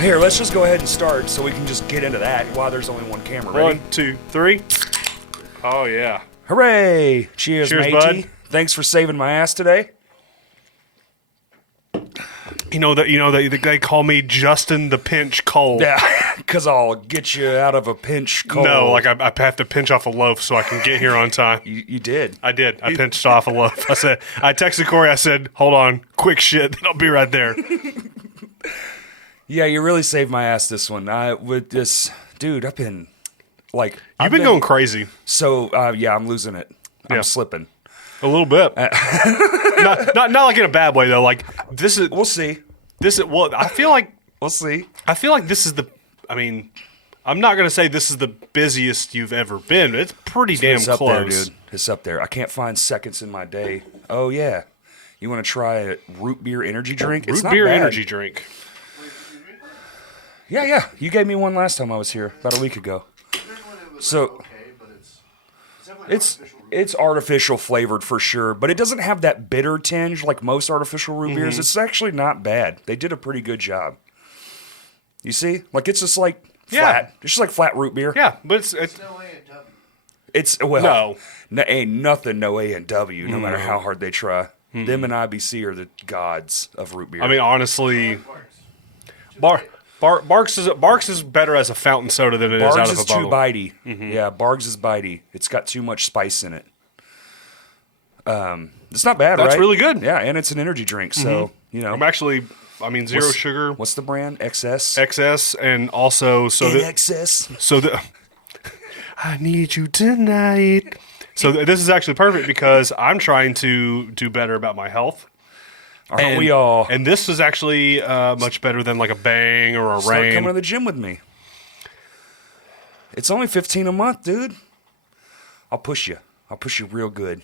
Here, let's just go ahead and start so we can just get into that while there's only one camera. Ready? 1, 2, 3. Oh, yeah. Hooray! Cheers, Cheers, matey. bud. Thanks for saving my ass today. You know that they call me Justin the Pinch Cole. Yeah, because I'll get you out of a pinch cold. No, like I have to pinch off a loaf so I can get here on time. You did. I did. I pinched off a loaf. I texted Corey. I said, "Hold on, quick shit. Then I'll be right there." Yeah, you really saved my ass this one. With this, dude, I've been like... You've been going crazy. So, yeah, I'm losing it. I'm Yeah. slipping. A little bit. not like in a bad way though. Like this is We'll see. well. I feel like We'll see. this is the. I mean, I'm not gonna say this is the busiest you've ever been. But it's pretty damn It's up close. there, dude. It's up there. I can't find seconds in my day. Oh, yeah. You want to try a root beer energy drink? It's Root not beer bad. energy drink. Yeah. You gave me one last time I was here, about a week ago. So it's artificial flavored for sure, but it doesn't have that bitter tinge like most artificial root beers. It's actually not bad. They did a pretty good job. You see? Like it's just like flat. It's just like flat root beer. Yeah, but it's It's well, No. ain't nothing no A&W, no matter how hard they try. Them and IBC are the gods of root beer. I mean, honestly, Barks is better as a fountain soda than it is out Bargs of is a too bottle. bitey. Yeah, Bargs is bitey. It's got too much spice in it. It's not bad, right? That's really good. Yeah, and it's an energy drink, so you know. Zero sugar, What's the brand? XS. excess, and also XS. I need you tonight. So this is actually perfect because I'm trying to do better about my health. Aren't we all? And this is actually much better than like a Bang or a Start Rain. coming to the gym with me. It's only $15 a month, dude. I'll push you real good.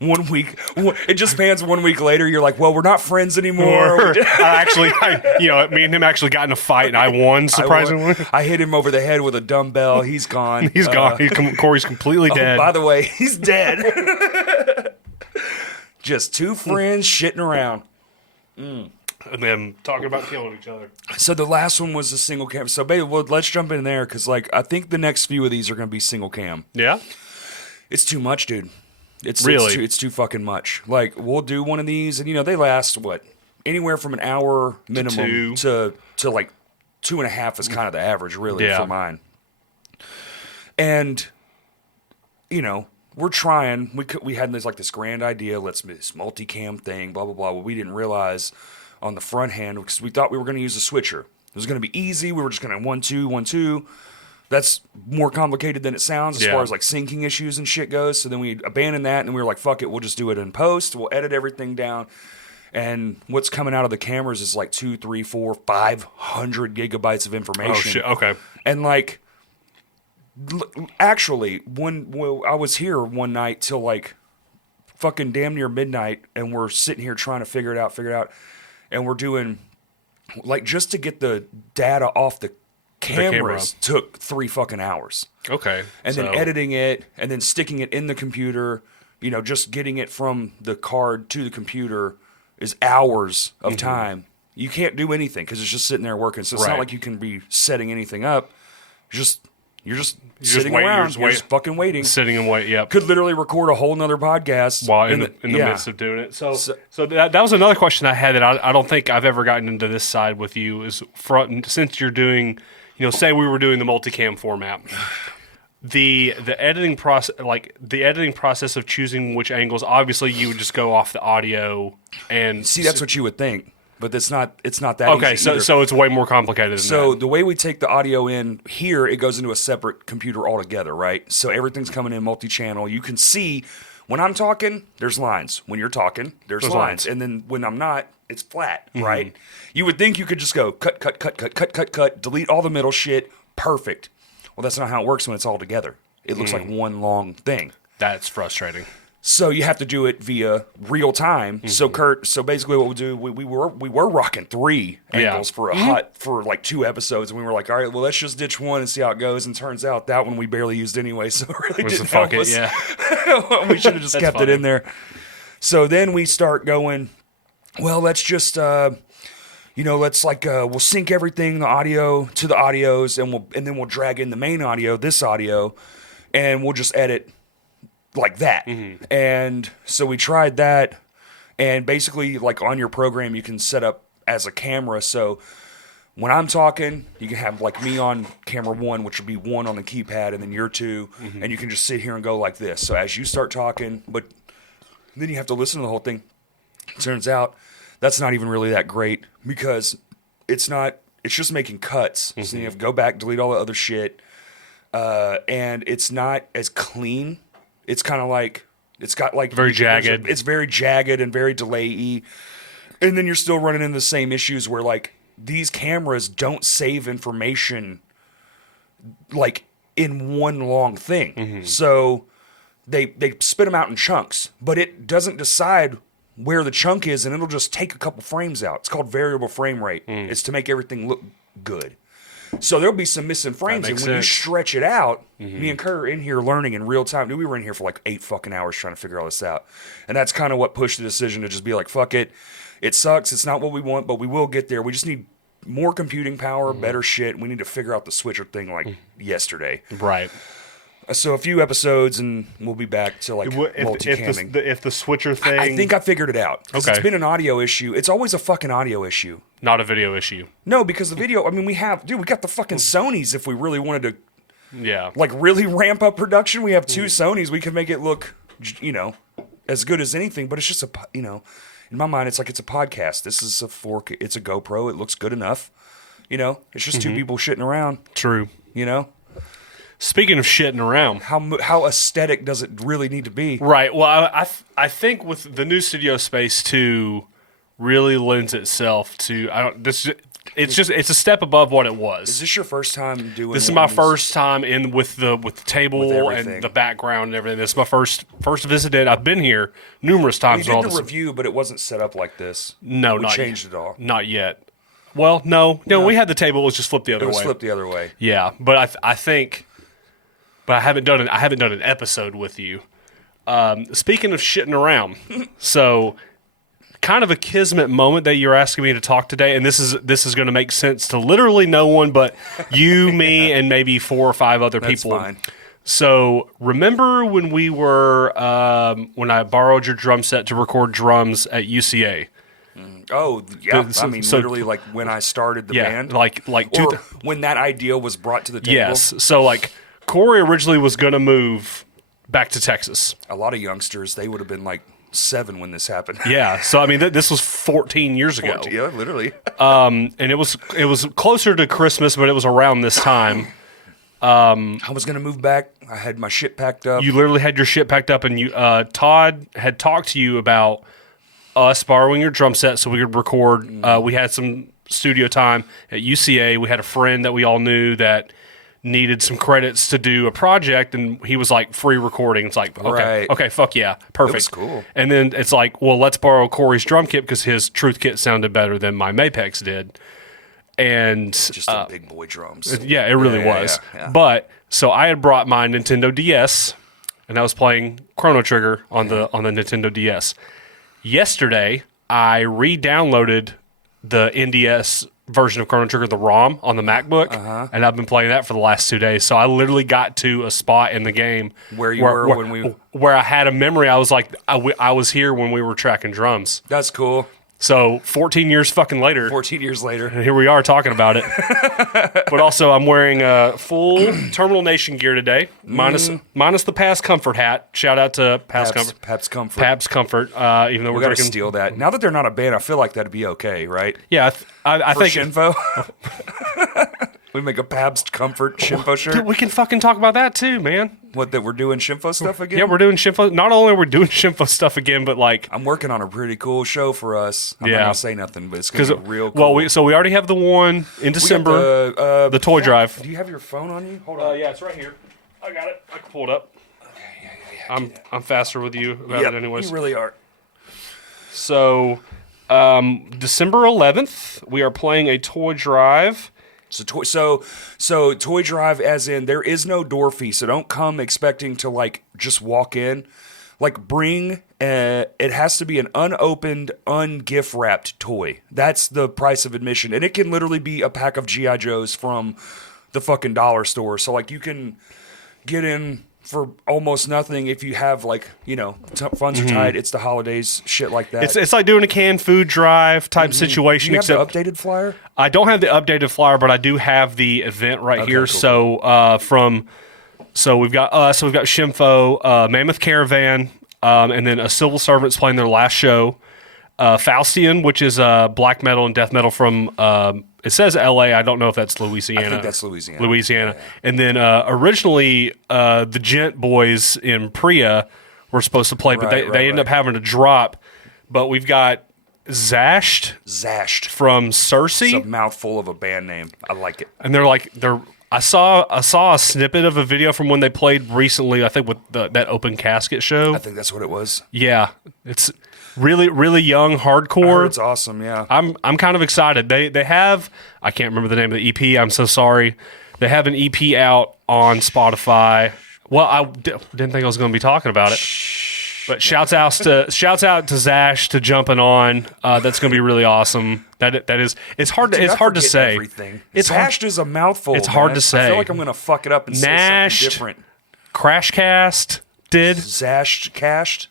1 week, it just pans 1 week later. You're like, well, we're not friends anymore. me and him actually got in a fight and I won, surprisingly. I hit him over the head with a dumbbell. He's gone. He's gone. Corey's completely dead. By the way, he's dead. Just two friends shitting around. And then talking about killing each other. So the last one was a single cam. So baby, well, let's jump in there because like I think the next few of these are going to be single cam. Yeah? It's too much, dude. Really? It's too fucking much. Like we'll do one of these, and they last what anywhere from an hour minimum to like 2.5 is kind of the average, really, for mine. And we're trying. We had this grand idea. Let's do this multicam thing. Blah blah blah. Well, we didn't realize on the front hand because we thought we were going to use a switcher. It was going to be easy. We were just going to 1 2 1 2. That's more complicated than it sounds as far as like syncing issues and shit goes. So then we abandoned that and we were like, fuck it, we'll just do it in post. We'll edit everything down. And what's coming out of the cameras is like 2, 3, 4, 500 gigabytes of information. Oh, shit. Okay. And like, actually, I was here one night till like fucking damn near midnight and we're sitting here trying to figure it out. And we're doing like just to get the data off the cameras took 3 fucking hours. Okay. And then editing it and then sticking it in the computer, just getting it from the card to the computer is hours of time. You can't do anything because it's just sitting there working. So it's not like you can be setting anything up. You're just sitting around. You're just fucking waiting. Sitting and wait, yep. Could literally record a whole nother podcast while in the midst of doing it. So that was another question I had that I don't think I've ever gotten into this side with you is since you're doing, say we were doing the multicam format, the editing process of choosing which angles. Obviously, you would just go off the audio and see. That's what you would think. But it's not that okay, easy. So it's way more complicated than that. So the way we take the audio in here, it goes into a separate computer altogether, right? So everything's coming in multi-channel. You can see when I'm talking, there's lines. When you're talking, there's lines. And then when I'm not, it's flat, right? You would think you could just go cut, delete all the middle shit, perfect. Well, that's not how it works when it's all together. It looks like one long thing. That's frustrating. So you have to do it via real time. So basically what we'll do, we were rocking 3 angles for a hut for like 2 episodes, and we were like, all right, well, let's just ditch one and see how it goes. And turns out that one we barely used anyway, so it really didn't help us. Yeah. We should have just kept it in there. So then we start going, well, let's just let's like we'll sync everything, the audio to the audios, and then we'll drag in the main audio, this audio, and we'll just edit like that. And so we tried that, and basically like on your program you can set up as a camera. So when I'm talking, you can have like me on camera 1, which would be 1 on the keypad, and then you're 2, and you can just sit here and go like this. So as you start talking, but then you have to listen to the whole thing. Turns out that's not even really that great because it's just making cuts. So you have to go back, delete all the other shit, and it's not as clean. It's kind of like, it's got like... Very jagged. It's very jagged and very delay-y. And then you're still running into the same issues where like these cameras don't save information like in one long thing. So they spit them out in chunks, but it doesn't decide where the chunk is, and it'll just take a couple frames out. It's called variable frame rate. It's to make everything look good. So there'll be some missing frames, and when you stretch it out, me and Kurt are in here learning in real time. Dude, we were in here for like 8 fucking hours trying to figure all this out. And that's kind of what pushed the decision to just be like, fuck it. It sucks. It's not what we want, but we will get there. We just need more computing power, better shit. We need to figure out the switcher thing like yesterday. Right. So a few episodes, and we'll be back to like multi-camming. If the switcher thing... I think I figured it out. Okay. It's been an audio issue. It's always a fucking audio issue. Not a video issue. No, because the video... I mean, we got the fucking Sonys if we really wanted to... Yeah. Like, really ramp up production. We have 2 Sonys. We can make it look, as good as anything. But it's just in my mind, it's like it's a podcast. This is it's a GoPro. It looks good enough. It's just 2 people shitting around. True. Speaking of shitting around, how aesthetic does it really need to be? Right. Well, I think with the new studio space too, really lends itself to it's a step above what it was. Is this your first time doing? This is my first time in with the table with and the background and everything. This is my first visit in. I've been here numerous times. We did the review, but it wasn't set up like this. No, we changed it all. Not yet. Well, no, we had the table. It was just flipped the other way. It was flipped the other way. Yeah, but I think. But I haven't done an episode with you. Speaking of shitting around, so kind of a kismet moment that you're asking me to talk today, and this is going to make sense to literally no one but you, me, and maybe 4 or 5 other people. That's fine. So remember when we were when I borrowed your drum set to record drums at UCA? Oh, yeah. Literally like when I started the band. Like or when that idea was brought to the table. Yes. So like Corey originally was going to move back to Texas. A lot of youngsters, they would have been like 7 when this happened. Yeah. So I mean, this was 14 years ago. Yeah, literally. And it was closer to Christmas, but it was around this time. I was going to move back. I had my shit packed up. You literally had your shit packed up, and Todd had talked to you about us borrowing your drum set so we could record. We had some studio time at UCA. We had a friend that we all knew that needed some credits to do a project, and he was like, free recording. It's like, okay, fuck yeah, perfect. It was cool. And then it's like, well, let's borrow Corey's drum kit because his Truth kit sounded better than my Mapex did. And just the big boy drums. Yeah, it really was. Yeah. But so I had brought my Nintendo DS, and I was playing Chrono Trigger on the Nintendo DS. Yesterday, I re-downloaded the NDS version of Chrono Trigger, the ROM, on the MacBook, and I've been playing that for the last 2 days. So I literally got to a spot in the game where I had a memory. I was like, I was here when we were tracking drums. That's cool. So 14 years fucking later. 14 years later. And here we are talking about it. But also, I'm wearing a full Terminal Nation gear today, minus the Pabst Comfort hat. Shout out to Pabst Comfort. Pabst Comfort. Pabst Comfort. Even though we're got to drinking, steal that. Now that they're not a band, I feel like that'd be okay, right? Yeah, I For think Shinfo. We make a Pabst Comfort Shinfo shirt. Dude, we can fucking talk about that too, man. What, that we're doing Shinfo stuff again? Yeah, we're doing Shinfo. Not only are we doing Shinfo stuff again, but like I'm working on a pretty cool show for us. I'm not gonna say nothing, but it's gonna be real cool. Well, we already have the one in December. The toy drive. Do you have your phone on you? Hold on. Yeah, it's right here. I got it. I can pull it up. Okay, I'm faster with you about it anyways. You really are. So, December 11th, we are playing a toy drive. So toy drive, as in there is no door fee, so don't come expecting to like just walk in. like bring it has to be an unopened, ungift wrapped toy. That's the price of admission, and it can literally be a pack of GI Joes from the fucking dollar store. So like you can get in for almost nothing if you have like funds are tight. It's the holidays, shit like that. It's like doing a canned food drive type situation. Do you have except the updated flyer? I don't have the updated flyer, but I do have the event right here. Cool. So we've got Shimfo, Mammoth Caravan, and then a Civil Servants playing their last show. Faustian, which is black metal and death metal from it says L.A. I don't know if that's Louisiana. I think that's Louisiana. Yeah. And then originally the Gent Boys in Priya were supposed to play, but they ended up having to drop. But we've got Zashed from Cersei. It's a mouthful of a band name. I like it. And I saw a snippet of a video from when they played recently, I think with that Open Casket show. I think that's what it was. Yeah. It's really, really young hardcore. It's awesome, yeah. I'm kind of excited. They have, I can't remember the name of the EP. I'm so sorry. They have an EP out on Spotify. Well, I didn't think I was going to be talking about it. But shouts out to Zash to jumping on. That's going to be really awesome. That is. It's hard to say. Everything. Zashed is a mouthful. It's hard to say. I feel like I'm going to fuck it up and say something different. Crashcast did Zashed cast.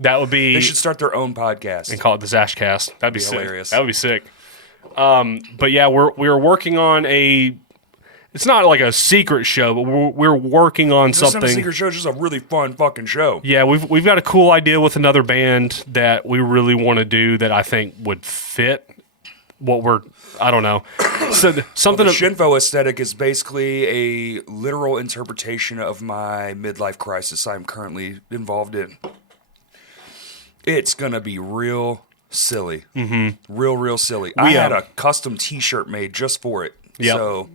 That would be. They should start their own podcast and call it the Zashcast. That'd be hilarious. That would be sick. But yeah, we're working on a. It's not like a secret show, but we're working on something. It's not a secret show, it's just a really fun fucking show. Yeah, we've got a cool idea with another band that we really want to do that I think would fit what we're. I don't know. So something. The Shimfo aesthetic is basically a literal interpretation of my midlife crisis I'm currently involved in. It's gonna be real silly, real silly. I had a custom T-shirt made just for it. Yep. So.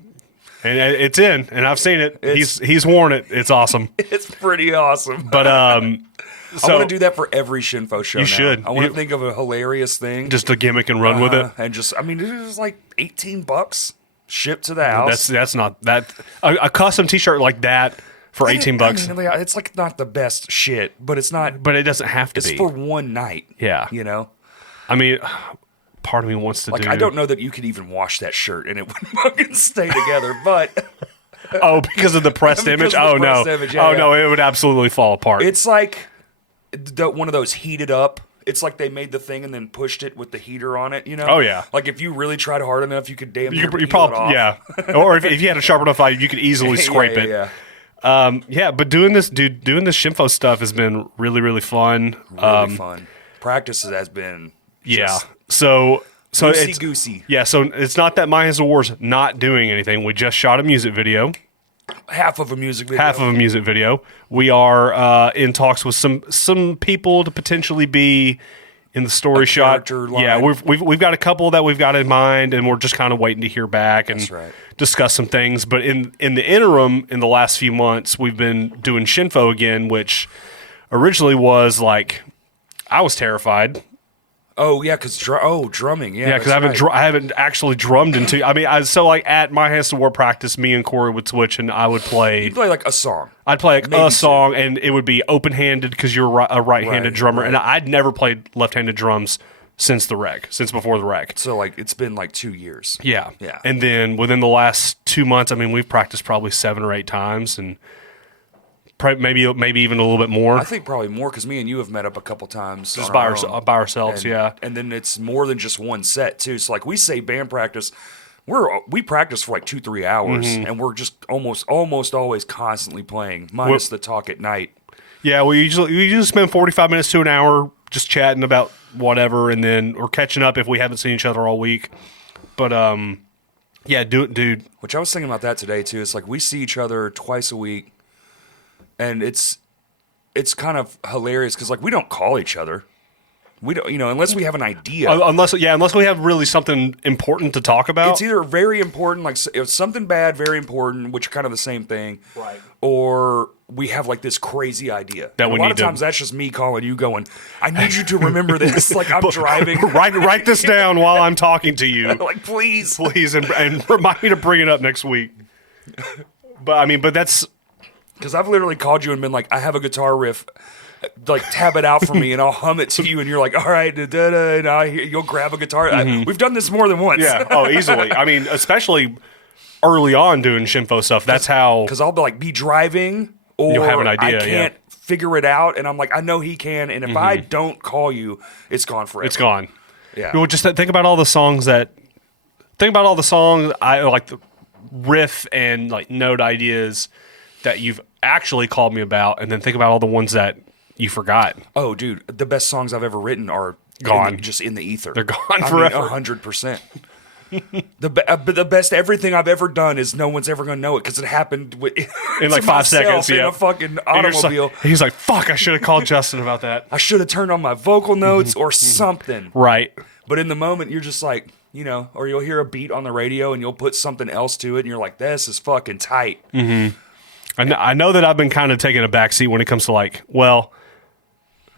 And it's in, and I've seen it. He's worn it. It's awesome. It's pretty awesome. But I want to do that for every Shimfo show. You should. I want to think of a hilarious thing, just a gimmick and run with it. And just, I mean, it was like $18 shipped to the house. That's not that a custom T-shirt like that for $18. I mean, it's like not the best shit, but it's not. But it doesn't have to be. It's for one night. Yeah. I mean. Part of me wants to do. I don't know that you could even wash that shirt and it would fucking stay together, but. Because of the pressed image? No, it would absolutely fall apart. It's like one of those heated up. It's like they made the thing and then pushed it with the heater on it, Oh, yeah. Like if you really tried hard enough, you could damn near peel probably, it off. Yeah. Or if you had a sharp enough knife, you could easily scrape it. Yeah. But doing this Shimfo stuff has been really, really fun. Really fun. Practice has been. Yeah. So it's goosey. Yeah, so it's not that My Hands of War's not doing anything. We just shot a music video. Half of a music video. We are in talks with some people to potentially be in the story shot. Line. Yeah, we've got a couple that we've got in mind, and we're just kind of waiting to hear back and discuss some things. But in the interim, in the last few months, we've been doing Shimfo again, which originally was like I was terrified. Oh yeah, because drumming. Yeah, because I haven't actually drummed into. I mean, at My Hands to War practice, me and Corey would switch, and I would play. You'd play like a song. I'd play like a song, and it would be open-handed because you're a right-handed drummer, and I'd never played left-handed drums since before the wreck. So like it's been like 2 years. Yeah. And then within the last 2 months, I mean, we've practiced probably 7 or 8 times, and. Maybe even a little bit more. I think probably more because me and you have met up a couple times. Just by ourselves, yeah. And then it's more than just one set, too. So, like, we say band practice, we practice for like 2-3 hours, and we're just almost always constantly playing, minus the talk at night. Yeah, we usually spend 45 minutes to an hour just chatting about whatever, and then we're catching up if we haven't seen each other all week. But, yeah, dude. Which I was thinking about that today, too. It's like we see each other twice a week. And it's kind of hilarious because like we don't call each other. We don't, unless we have an idea. Unless we have really something important to talk about. It's either very important, like if something bad, very important, which are kind of the same thing, right? Or we have like this crazy idea. That a lot of times that's just me calling you, going, "I need you to remember this." Like I'm driving. Write this down while I'm talking to you. Like please, and remind me to bring it up next week. But that's. Because I've literally called you and been like, I have a guitar riff, like tab it out for me, and I'll hum it to you, and you're like, all right, da, da, da, and you'll grab a guitar. We've done this more than once. Yeah. Oh, easily. I mean, especially early on doing Shimfo stuff. That's how. Because I'll be driving, or You'll have an idea, I can't figure it out, and I'm like, I know he can, and if I don't call you, it's gone forever. It's gone. Yeah. Well, just think about all the songs I like, the riff and like note ideas that you've actually called me about, and then think about all the ones that you forgot. Oh, dude, the best songs I've ever written are Gone. just in the ether. They're gone forever. 100%. The best everything I've ever done is no one's ever going to know it because it happened In like 5 seconds. in Yeah. a fucking And you're automobile. he's like, fuck, I should have called Justin about that. I should have turned on my vocal notes or something. Right. But in the moment, you're just like, or you'll hear a beat on the radio and you'll put something else to it, and you're like, this is fucking tight. I know that I've been kind of taking a backseat when it comes to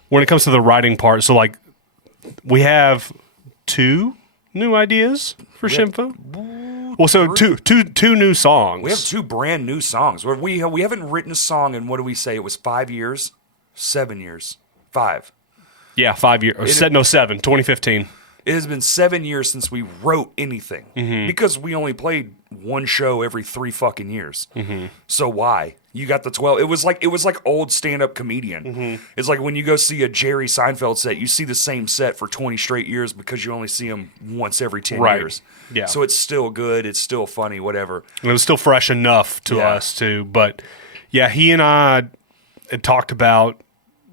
when it comes to the writing part. So like, we have 2 new ideas for Shimfo. Well, so two new songs. We have 2 brand new songs. We haven't written a song in, what do we say? It was 5 years? 7 years? 5. Yeah, 5 years. 7. 2015. It has been 7 years since we wrote anything because we only played one show every 3 fucking years. So why? You got the 12. It was like old stand-up comedian. It's like when you go see a Jerry Seinfeld set, you see the same set for 20 straight years because you only see him once every 10 Right. years. Yeah. So it's still good. It's still funny, whatever. It was still fresh enough to us too. But yeah, he and I had talked about,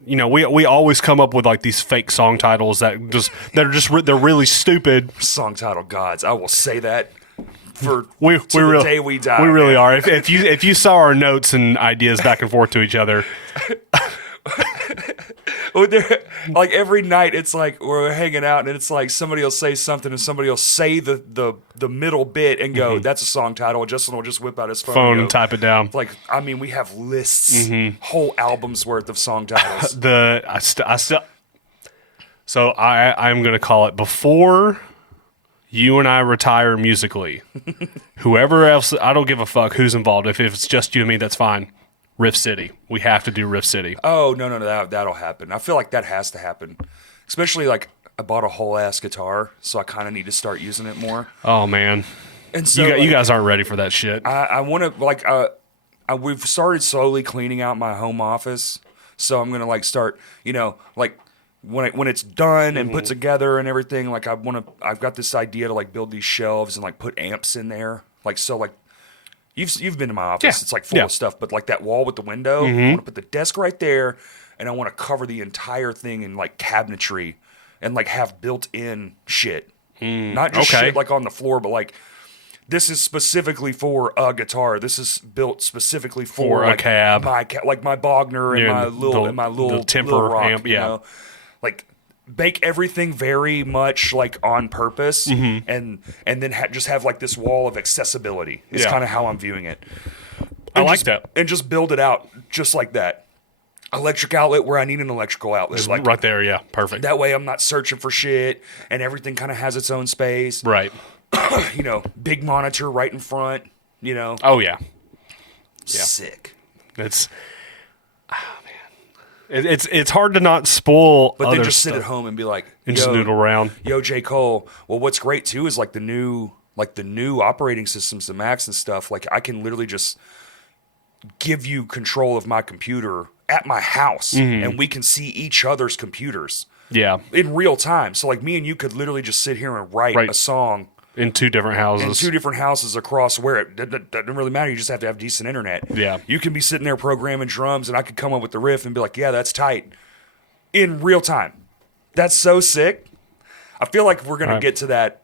we always come up with like these fake song titles they're really stupid. Song title gods. I will say that for We the really, day we die. we really are. If you saw our notes and ideas back and forth to each other, Like every night, it's like we're hanging out, and it's like somebody will say something, and somebody will say the middle bit and go, "That's a song title." Justin will just whip out his phone and type it down. Like, I mean, we have lists, whole albums worth of song titles. So I'm going to call it Before You and I Retire Musically. Whoever else, I don't give a fuck who's involved. If it's just you and me, that's fine. Riff City. We have to do Riff City. Oh, no, that'll happen. I feel like that has to happen. Especially, like, I bought a whole-ass guitar, so I kind of need to start using it more. Oh, man. And so You guys aren't ready for that shit. I want to, like, we've started slowly cleaning out my home office, so I'm going to, like, start, like, when it's done and put together and everything, like, I've got this idea to, like, build these shelves and, like, put amps in there. Like, so, like, You've been to my office. Yeah. It's like full of stuff, but like that wall with the window, I want to put the desk right there, and I want to cover the entire thing in like cabinetry and like have built-in shit. Not just shit like on the floor, but like this is specifically for a guitar. This is built specifically for a like, cab, like my Bogner and my little temper little rock, amp. Yeah, like. Make everything very much like on purpose, and then just have like this wall of accessibility. Is kind of how I'm viewing it. I like that, and just build it out just like that. Electric outlet where I need an electrical outlet, just like right there. Yeah, perfect. That way I'm not searching for shit, and everything kind of has its own space. Right. Big monitor right in front. Oh yeah. Sick. It's. It's hard to not spoil, but then just sit at home and be like, and just noodle around. Yo, J. Cole. Well, what's great too is like the new operating systems, the Macs and stuff. Like I can literally just give you control of my computer at my house, and we can see each other's computers. Yeah, in real time. So like me and you could literally just sit here and write a song. In 2 different houses. In 2 different houses across where it doesn't really matter. You just have to have decent internet. Yeah. You can be sitting there programming drums, and I could come up with the riff and be like, yeah, that's tight. In real time. That's so sick. I feel like we're going to get to that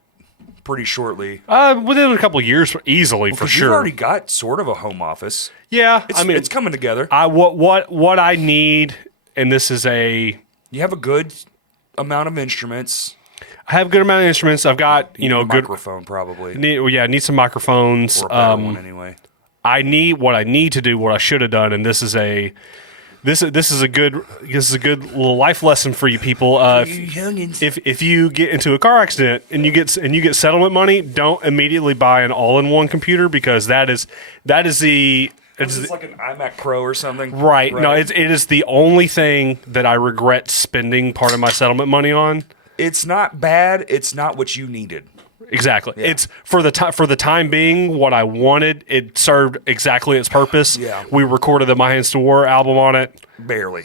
pretty shortly. Within a couple of years, easily, for sure. You've already got sort of a home office. Yeah. It's coming together. What I need, and this is You have a good amount of instruments. I have a good amount of instruments. I've got, a good microphone probably. Need some microphones. Or a better one anyway. What I need to do, what I should have done, and this is a good little life lesson for you people. If you get into a car accident and you get settlement money, don't immediately buy an all-in-one computer because that is the It's like an iMac Pro or something. Right. No, it is the only thing that I regret spending part of my settlement money on. It's not bad. It's not what you needed. Exactly. Yeah. It's for the time being what I wanted. It served exactly its purpose. Yeah. We recorded the My Hands to War album on it. Barely.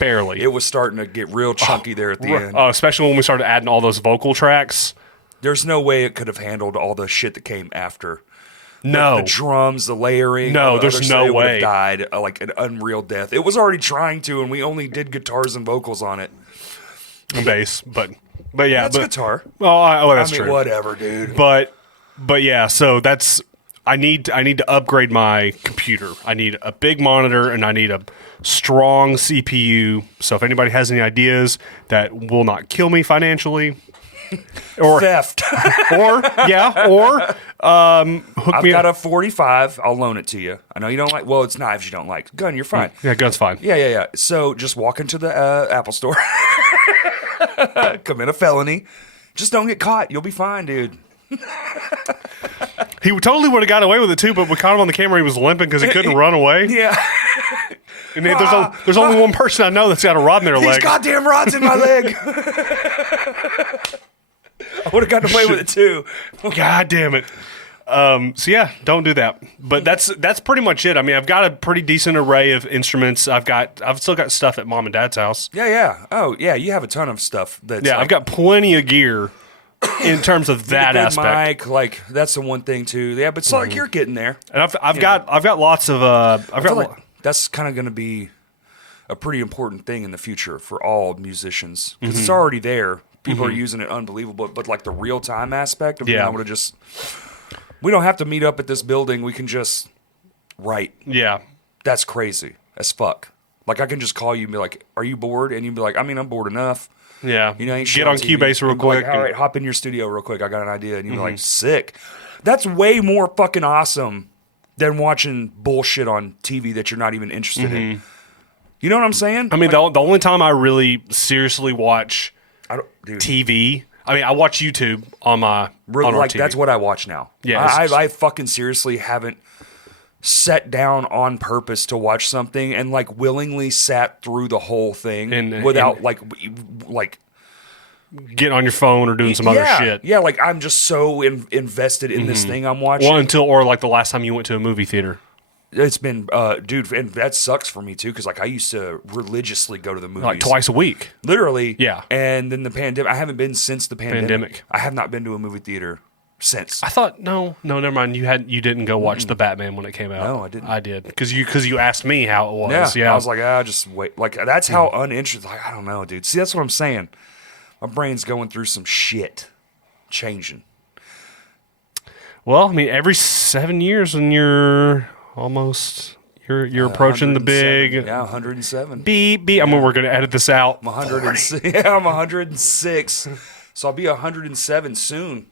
It was starting to get real chunky there at the end. Especially when we started adding all those vocal tracks. There's no way it could have handled all the shit that came after. No. The drums, the layering. No, there's no way. It would have died like an unreal death. It was already trying to, and we only did guitars and vocals on it. And bass, but yeah. That's guitar. That's true. Whatever, dude. But yeah, so that's... I need to upgrade my computer. I need a big monitor and I need a strong CPU. So if anybody has any ideas that will not kill me financially, or theft, or hook I've me. Got a 45. I'll loan it to you. I know you don't like. Well, it's knives you don't like. Gun, you're fine. Yeah, gun's fine. Yeah. So just walk into the Apple store, commit a felony. Just don't get caught. You'll be fine, dude. He totally would have got away with it too, but we caught him on the camera. He was limping because he couldn't run away. Yeah. And there's only one person I know that's got a rod in their leg. These goddamn rods in my leg. I would have gotten away with it too. God damn it. So yeah, don't do that. But that's pretty much it. I mean, I've got a pretty decent array of instruments. I've still got stuff at mom and dad's house. Yeah. Oh yeah, you have a ton of stuff. I've got plenty of gear. In terms of that aspect, mic, like that's the one thing too. Yeah, but it's like you're getting there. And I've got lots of that's kind of going to be a pretty important thing in the future for all musicians because it's already there. People are using it unbelievable, but like the real time aspect of being able to just, we don't have to meet up at this building. We can just write. Yeah, that's crazy as fuck. Like I can just call you and be like, "Are you bored?" And you'd be like, "I mean, I'm bored enough." Yeah, get on Cubase real quick. Like, all right, hop in your studio real quick. I got an idea, and you're like, sick. That's way more fucking awesome than watching bullshit on TV that you're not even interested in. You know what I'm saying? I mean, the only time I really seriously watch TV, I mean, I watch YouTube on my on our TV. That's what I watch now. Yeah, I fucking seriously haven't sat down on purpose to watch something and like willingly sat through the whole thing without like getting on your phone or doing some other shit. Yeah, like I'm just so invested in this thing I'm watching. Well, or like the last time you went to a movie theater. It's been, dude, and that sucks for me too because like I used to religiously go to the movies like twice a week, literally. Yeah, and then the pandemic. I haven't been since the pandemic. I have not been to a movie theater since. I thought no, never mind. You didn't go watch the Batman when it came out. No, I didn't. I did because you asked me how it was. Yeah. I was like, just wait. Like that's how uninterested. Like I don't know, dude. See, that's what I'm saying. My brain's going through some shit, changing. Well, I mean, every 7 years, when you're almost you're approaching the big 107. Beep. I mean, we're gonna edit this out. I'm 106. Yeah, I'm 106. So I'll be 107 soon.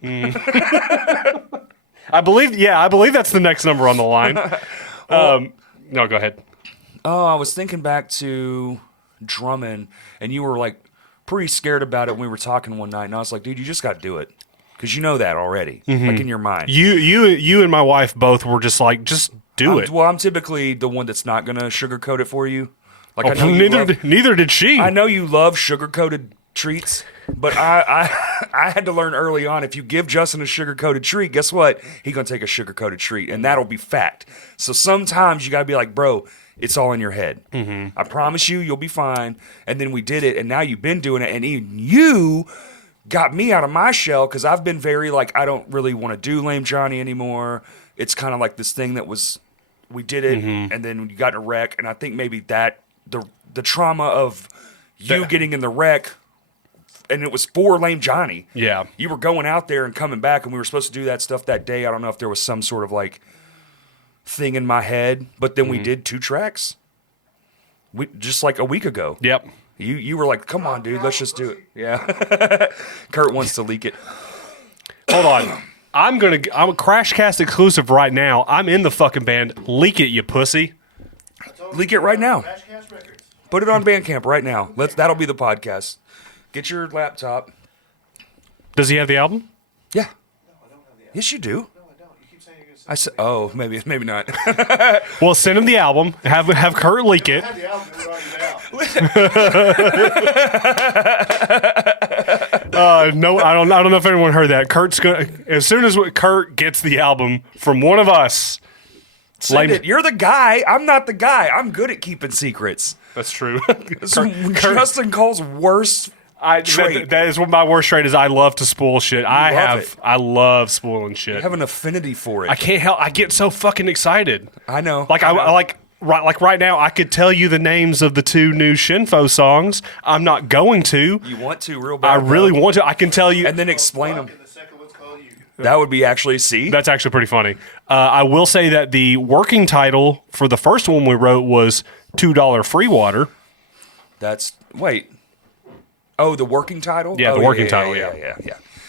I believe that's the next number on the line. No, go ahead. Oh, I was thinking back to drumming, and you were like pretty scared about it when we were talking one night, and I was like, dude, you just got to do it. Because you know that already, like in your mind. You and my wife both were just like, just do it. Well, I'm typically the one that's not going to sugarcoat it for you. Like I know neither did she. I know you love sugar-coated treats, but I had to learn early on, if you give Justin a sugar-coated treat, guess what? He's going to take a sugar-coated treat, and that'll be fact. So sometimes you got to be like, bro, it's all in your head. I promise you'll be fine. And then we did it, and now you've been doing it, and even you got me out of my shell because I've been very like, I don't really want to do Lame Johnny anymore. It's kind of like this thing that was, we did it, and then you got in a wreck, and I think maybe that the trauma of you getting in the wreck, and it was for Lame Johnny. Yeah. You were going out there and coming back, and we were supposed to do that stuff that day. I don't know if there was some sort of like thing in my head, but then we did 2 tracks. Just like a week ago. Yep. You were like, come on, dude, let's just do it. Yeah. Kurt wants to leak it. Hold on. I'm a Crashcast exclusive right now. I'm in the fucking band. Leak it, you pussy. Leak it right now. Put it on Bandcamp right now. That'll be the podcast. Get your laptop. Does he have the album? Yeah. No, I don't have the album. Yes, you do. No, I don't. You keep saying you're going to I said, oh, maybe not. Well, send him the album. Have Kurt leak it. I had the album, we wrote it down. No, I don't know if anyone heard that. Kurt's gonna, as soon as Kurt gets the album from one of us. Send it. You're the guy. I'm not the guy. I'm good at keeping secrets. That's true. Justin Cole's worst trait. That is what my worst trait is. I love to spoil shit. it. I love spoiling shit. I have an affinity for it. I can't help. I get so fucking excited. I know. Like I know. I like right now. I could tell you the names of the 2 new Shinfo songs. I'm not going to. You want to real bad. I really want to. I can tell you. And then explain them. And the second one's called You. That would be actually see. That's actually pretty funny. I will say that the working title for the first one we wrote was $2 Free Water. That's wait. Oh, the working title? Yeah, the working title, yeah.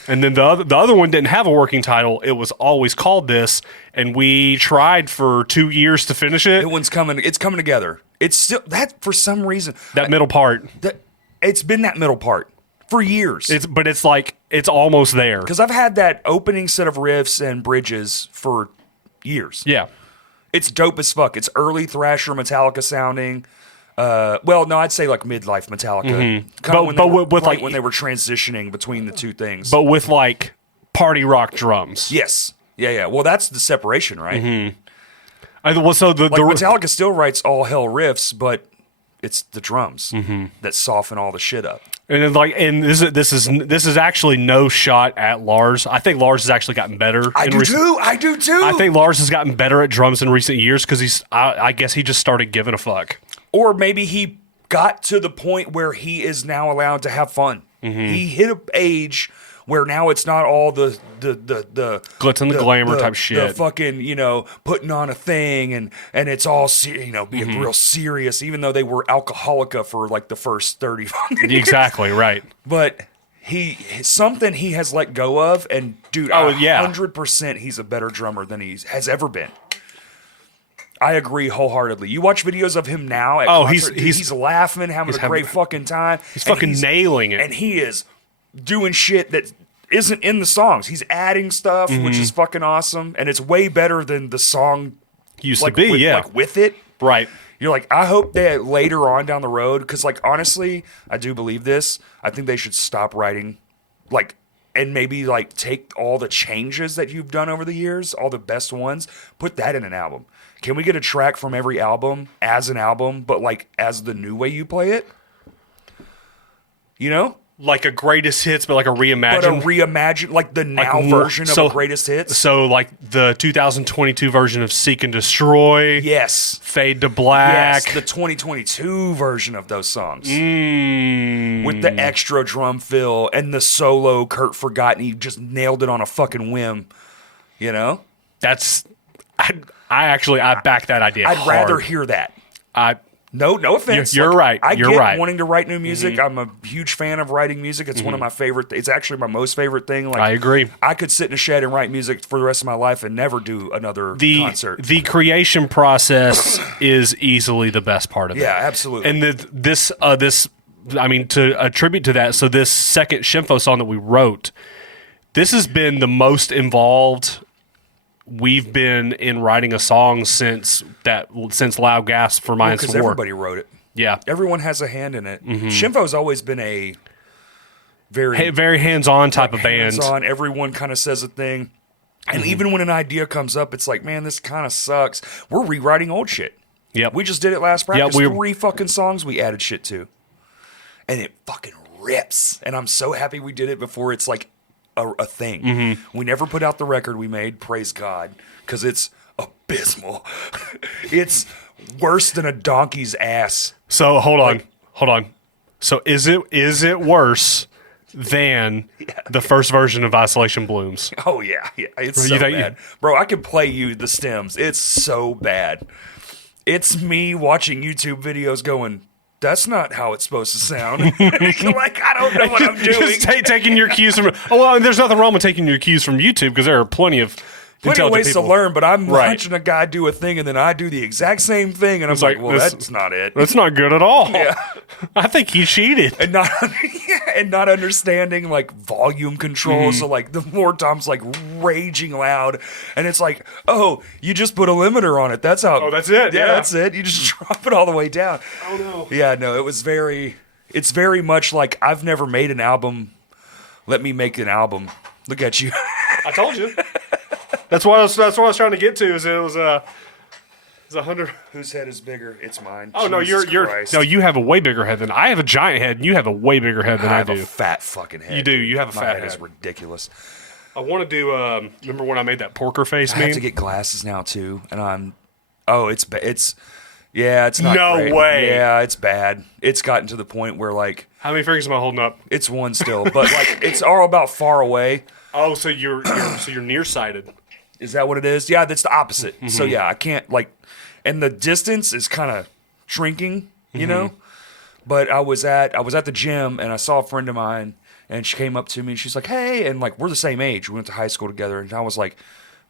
And then the other one didn't have a working title. It was always called this, and we tried for 2 years to finish it. It's coming together. It's still that for some reason. That middle part. It's been that middle part for years. But it's like it's almost there. Because I've had that opening set of riffs and bridges for years. Yeah. It's dope as fuck. It's early Thrasher Metallica sounding. Well, no, I'd say like midlife Metallica. But when they were transitioning between the two things. But with like party rock drums. Yes. Yeah. Well, that's the separation, right? So the Metallica still writes all hell riffs, but it's the drums that soften all the shit up. And then this is actually no shot at Lars. I think Lars has actually gotten better. I do too. I think Lars has gotten better at drums in recent years because I guess he just started giving a fuck. Or maybe he got to the point where he is now allowed to have fun. He hit an age where now it's not all the glitz and the glamour type shit. The fucking, putting on a thing and it's all, being real serious, even though they were Alcoholica for like the first 30 years. Exactly, right. But something he has let go of, and dude, 100% he's a better drummer than he has ever been. I agree wholeheartedly. You watch videos of him now at concert, he's laughing, having a great fucking time. He's fucking nailing it. And he is doing shit that isn't in the songs. He's adding stuff, which is fucking awesome. And it's way better than the song used to be, like with it. Right. You're like, I hope that later on down the road, because like honestly, I do believe this. I think they should stop writing, like, and maybe like take all the changes that you've done over the years, all the best ones, put that in an album. Can we get a track from every album as an album, but like as the new way you play it? Like a greatest hits, but like a reimagined. But a reimagined, like the now version of a greatest hits. So like the 2022 version of Seek and Destroy. Yes. Fade to Black. Yes, the 2022 version of those songs. With the extra drum fill and the solo Kurt forgot and he just nailed it on a fucking whim. That's... I back that idea. I'd rather hear that. No offense. You're right. I get right. Wanting to write new music. I'm a huge fan of writing music. It's one of my favorite. It's actually my most favorite thing. Like, I agree. I could sit in a shed and write music for the rest of my life and never do another concert. The creation process is easily the best part of it. Yeah, absolutely. And to attribute to that, so this second Shinfo song that we wrote, this has been the most involved we've been in writing a song since Loud Gas for Minds because War. Everybody wrote it. Yeah, everyone has a hand in it. Shinfo's always been a very hands-on type of band. Hands-on. Everyone kind of says a thing, and even when an idea comes up, it's like, man, this kind of sucks. We're rewriting old shit. Yep. We just did it last practice. 3 fucking songs we added shit to, and it fucking rips. And I'm so happy we did it before it's like a thing. We never put out the record we made, praise God, because it's abysmal. It's worse than a donkey's ass. So hold on. So is it worse than the first version of Isolation Blooms? Oh yeah, it's so bad, bro. I can play you the stems. It's so bad. It's me watching YouTube videos going, that's not how it's supposed to sound. Like, I don't know what I'm doing. Just taking your cues from... Oh, well, there's nothing wrong with taking your cues from YouTube because there are plenty of plenty tell of it to ways to people. learn, but I'm Right. watching a guy do a thing and then I do the exact same thing, and I'm It's like, like, well, this- that's not it. That's not good at all. Yeah. I think he cheated. And not and not understanding like volume control. Mm-hmm. So like the more Tom's like raging loud, and it's like, oh, you just put a limiter on it. That's how. Oh, that's it, yeah. that's it. You just drop it all the way down. Oh, no. Yeah, no, it was very. It's very much like I've never made an album. Let me make an album. Look at you. I told you. That's what I was trying to get to. Is it was it's 100. Whose head is bigger? It's mine. Oh no, Jesus you're Christ. no, you have a way bigger head than I have. A giant head, and you have a way bigger head than I I have do. a fat fucking head. You do. You have a My fat head is head. ridiculous. I want to do. Remember when I made that porker face I meme? have to get glasses now too, and I'm. Oh, it's yeah, it's not. No great. way. Yeah, it's bad. It's gotten to the point where like How many fingers am I holding up? it's one still, but like it's all about far away. Oh, so you're nearsighted. Is that what it is? Yeah, that's the opposite. So Mm-hmm. yeah, I can't like, and the distance is kind of shrinking, you Mm-hmm. know. But I was at the gym and I saw a friend of mine and she came up to me and she's like, "Hey," and like we're the same age. We went to high school together, and I was like,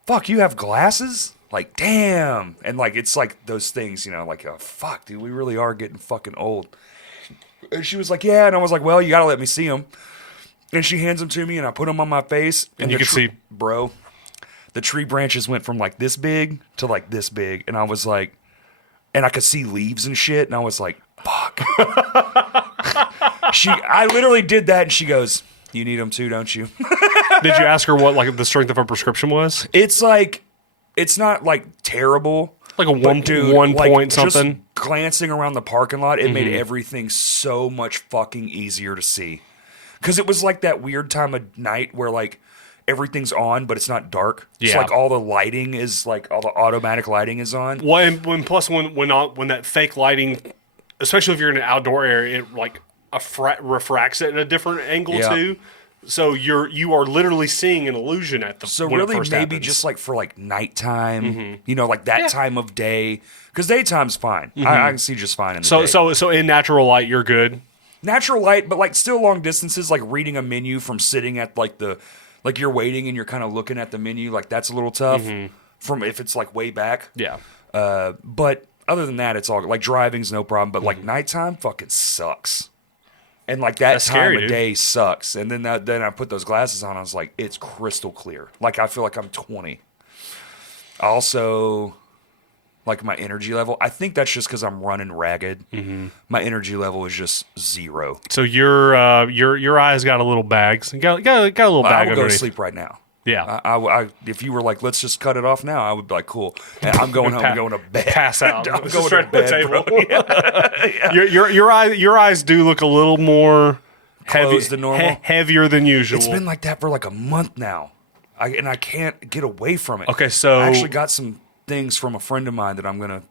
"Fuck, you have glasses?" Like, damn. And like it's like those things, you know, like, oh, fuck, dude, we really are getting fucking old. And she was like, "Yeah," and I was like, "Well, you gotta let me see them." And she hands them to me, and I put them on my face, And you the could see- bro. The tree branches went from like this big to like this big, and I was like, and I could see leaves and shit, and I was like, fuck. I literally did that, and she goes, "You need them too, don't you?" Did you ask her what like the strength of her prescription was? It's like, it's not like terrible. Like a but one dude, one like, point just something. Mm-hmm. glancing around the parking lot, it made everything so much fucking easier to see. Because it was like that weird time of night where like everything's on, but it's not dark. It's Yeah. like all the lighting is like all the automatic lighting is on. Well, and when that fake lighting, especially if you're in an outdoor area, it like refracts it at a different angle Yeah. too. So you are literally seeing an illusion at the. So when it really, first maybe happens. just like for like nighttime, you know, like that Yeah. time of day. Because daytime's fine. I can see just fine in the so day. so in natural light, you're good. Natural light, but like still long distances, like reading a menu from sitting at like like you're waiting and you're kind of looking at the menu, like that's a little tough. From if it's like way back. Yeah. But other than that, it's all like driving's no problem. But like nighttime fucking sucks. And like that That's time scary, of dude. day sucks. And then then I put those glasses on. I was like, it's crystal clear. Like I feel like I'm 20. Also, like my energy level. I think that's just because I'm running ragged. My energy level is just zero. So your eyes got a little bags. Got a little I bag would go to underneath. sleep right now. Yeah. If you were like, let's just cut it off now, I would be like, cool. And I'm going home. I'm going to bed. Pass out. I'm Just going straight to on the bed, table. bro. Your eyes do look a little more Closed than normal? heavier than usual. It's been like that for like a month now. I can't get away from it. Okay, so- I actually got some things from a friend of mine that I'm going to.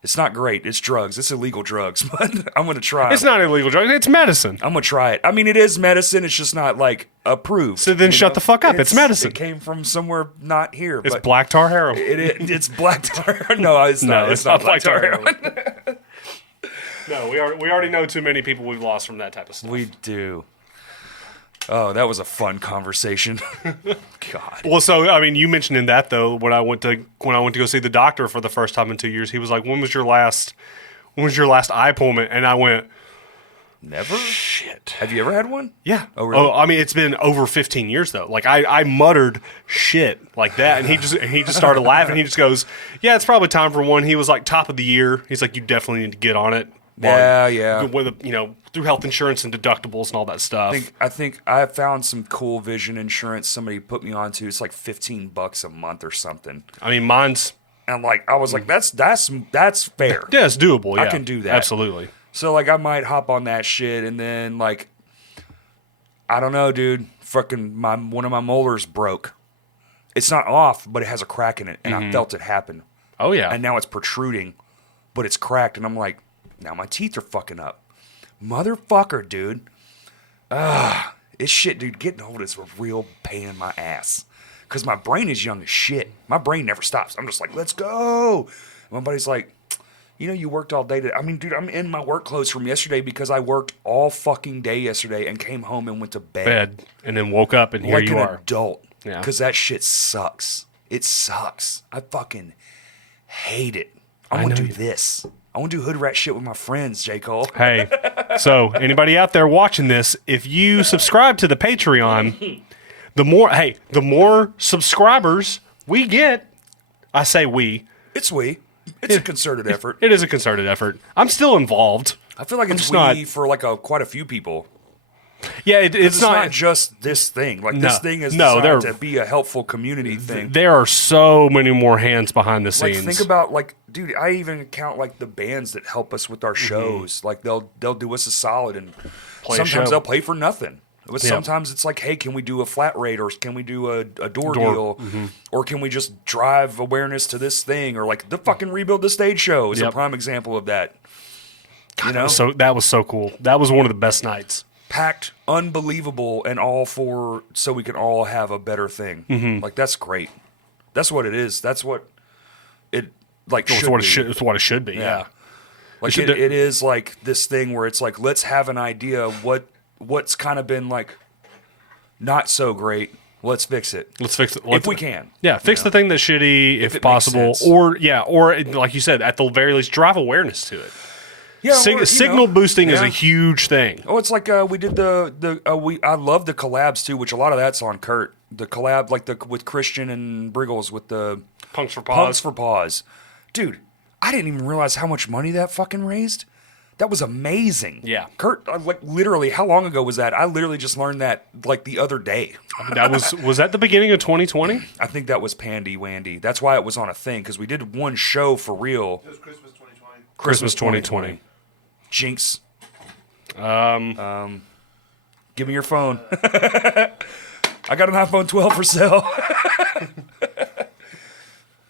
It's not great. It's drugs. It's illegal drugs, but I'm going to try It's it. not illegal drug. It's medicine. I'm going to try it. I mean, it is medicine. It's just not like approved. So then you shut the fuck up. It's medicine. It came from somewhere not here. It's but black tar heroin. It's black tar. No, it's not. It's not black tar heroin. No, we already know too many people we've lost from that type of stuff. We do. Oh, that was a fun conversation. God. Well, so I mean, you mentioned in that though when I went to go see the doctor for the first time in 2 years, he was like, "When was your last eye appointment?" And I went, Never? "Shit." Have you ever had one? Yeah. Oh, really? I mean, it's been over 15 years though. Like I muttered shit like that, and he just started laughing. He just goes, "Yeah, it's probably time for one." He was like, "Top of the year." He's like, "You definitely need to get on it." Yeah. With through health insurance and deductibles and all that stuff. I think I found some cool vision insurance somebody put me onto. It's like $15 a month or something. I mean, mine's And like I was like, that's fair. yeah, it's doable. Yeah, I can do that. Absolutely. So like I might hop on that shit, and then like I don't know, dude. Fucking one of my molars broke. It's not off, but it has a crack in it, and I felt it happen. Oh yeah. And now it's protruding, but it's cracked, and I'm like, now my teeth are fucking up. Motherfucker, dude. This shit, dude, getting old is a real pain in my ass. Because my brain is young as shit. My brain never stops. I'm just like, let's go. My buddy's like, you worked all day today. I mean, dude, I'm in my work clothes from yesterday because I worked all fucking day yesterday and came home and went to bed. Bed and then woke up and here Like you an are. adult. Yeah. Because that shit sucks. It sucks. I fucking hate it. I I want to know do you- this. I want to do hood rat shit with my friends, J. Cole. Hey, so anybody out there watching this, if you subscribe to the Patreon, the more subscribers we get, I say we. It's It's a concerted effort. It is a concerted effort. I'm still involved. I feel like it's just not- for like quite a few people. Yeah, it's It's not, not. just this thing. Like No. this thing is No, designed they're- to be a helpful community thing. There are so many more hands behind the Like scenes. think about like, dude, I even count like the bands that help us with our shows. Like they'll do us a solid and Play a sometimes show. they'll play for nothing. But Yeah. sometimes it's like, hey, can we do a flat rate or can we do a door Door. deal or can we just drive awareness to this thing or like the fucking Rebuild the Stage show is a Yep. prime example of that. You know, So that was so cool. That was one of the best nights. packed, unbelievable, and all for so we can all have a better thing. Mm-hmm. Like that's great. That's what it is. That's what it like It's should what be. it's what it should be. Yeah. Like should it is like this thing where it's like let's have an idea of what's kind of been like not so great. Let's fix it Let's fix it if we can. Yeah, fix the thing that's shitty if it makes possible, sense. or like you said, at the very least, drive awareness to it. Yeah, or, you Signal know, boosting is yeah. a huge thing. Oh, it's like we did I love the collabs too, which a lot of that's on Kurt. The collab like with Christian and Briggles with the Punks for Punks for Paws. Dude, I didn't even realize how much money that fucking raised. That was amazing. Yeah. Kurt, like literally, how long ago was that? I literally just learned that like the other day. That was that the beginning of 2020? I think that was Pandy Wandy. That's why it was on a thing because we did one show for real. It was Christmas 2020. Christmas 2020. Jinx. Give me your phone. I got an iPhone 12 for sale.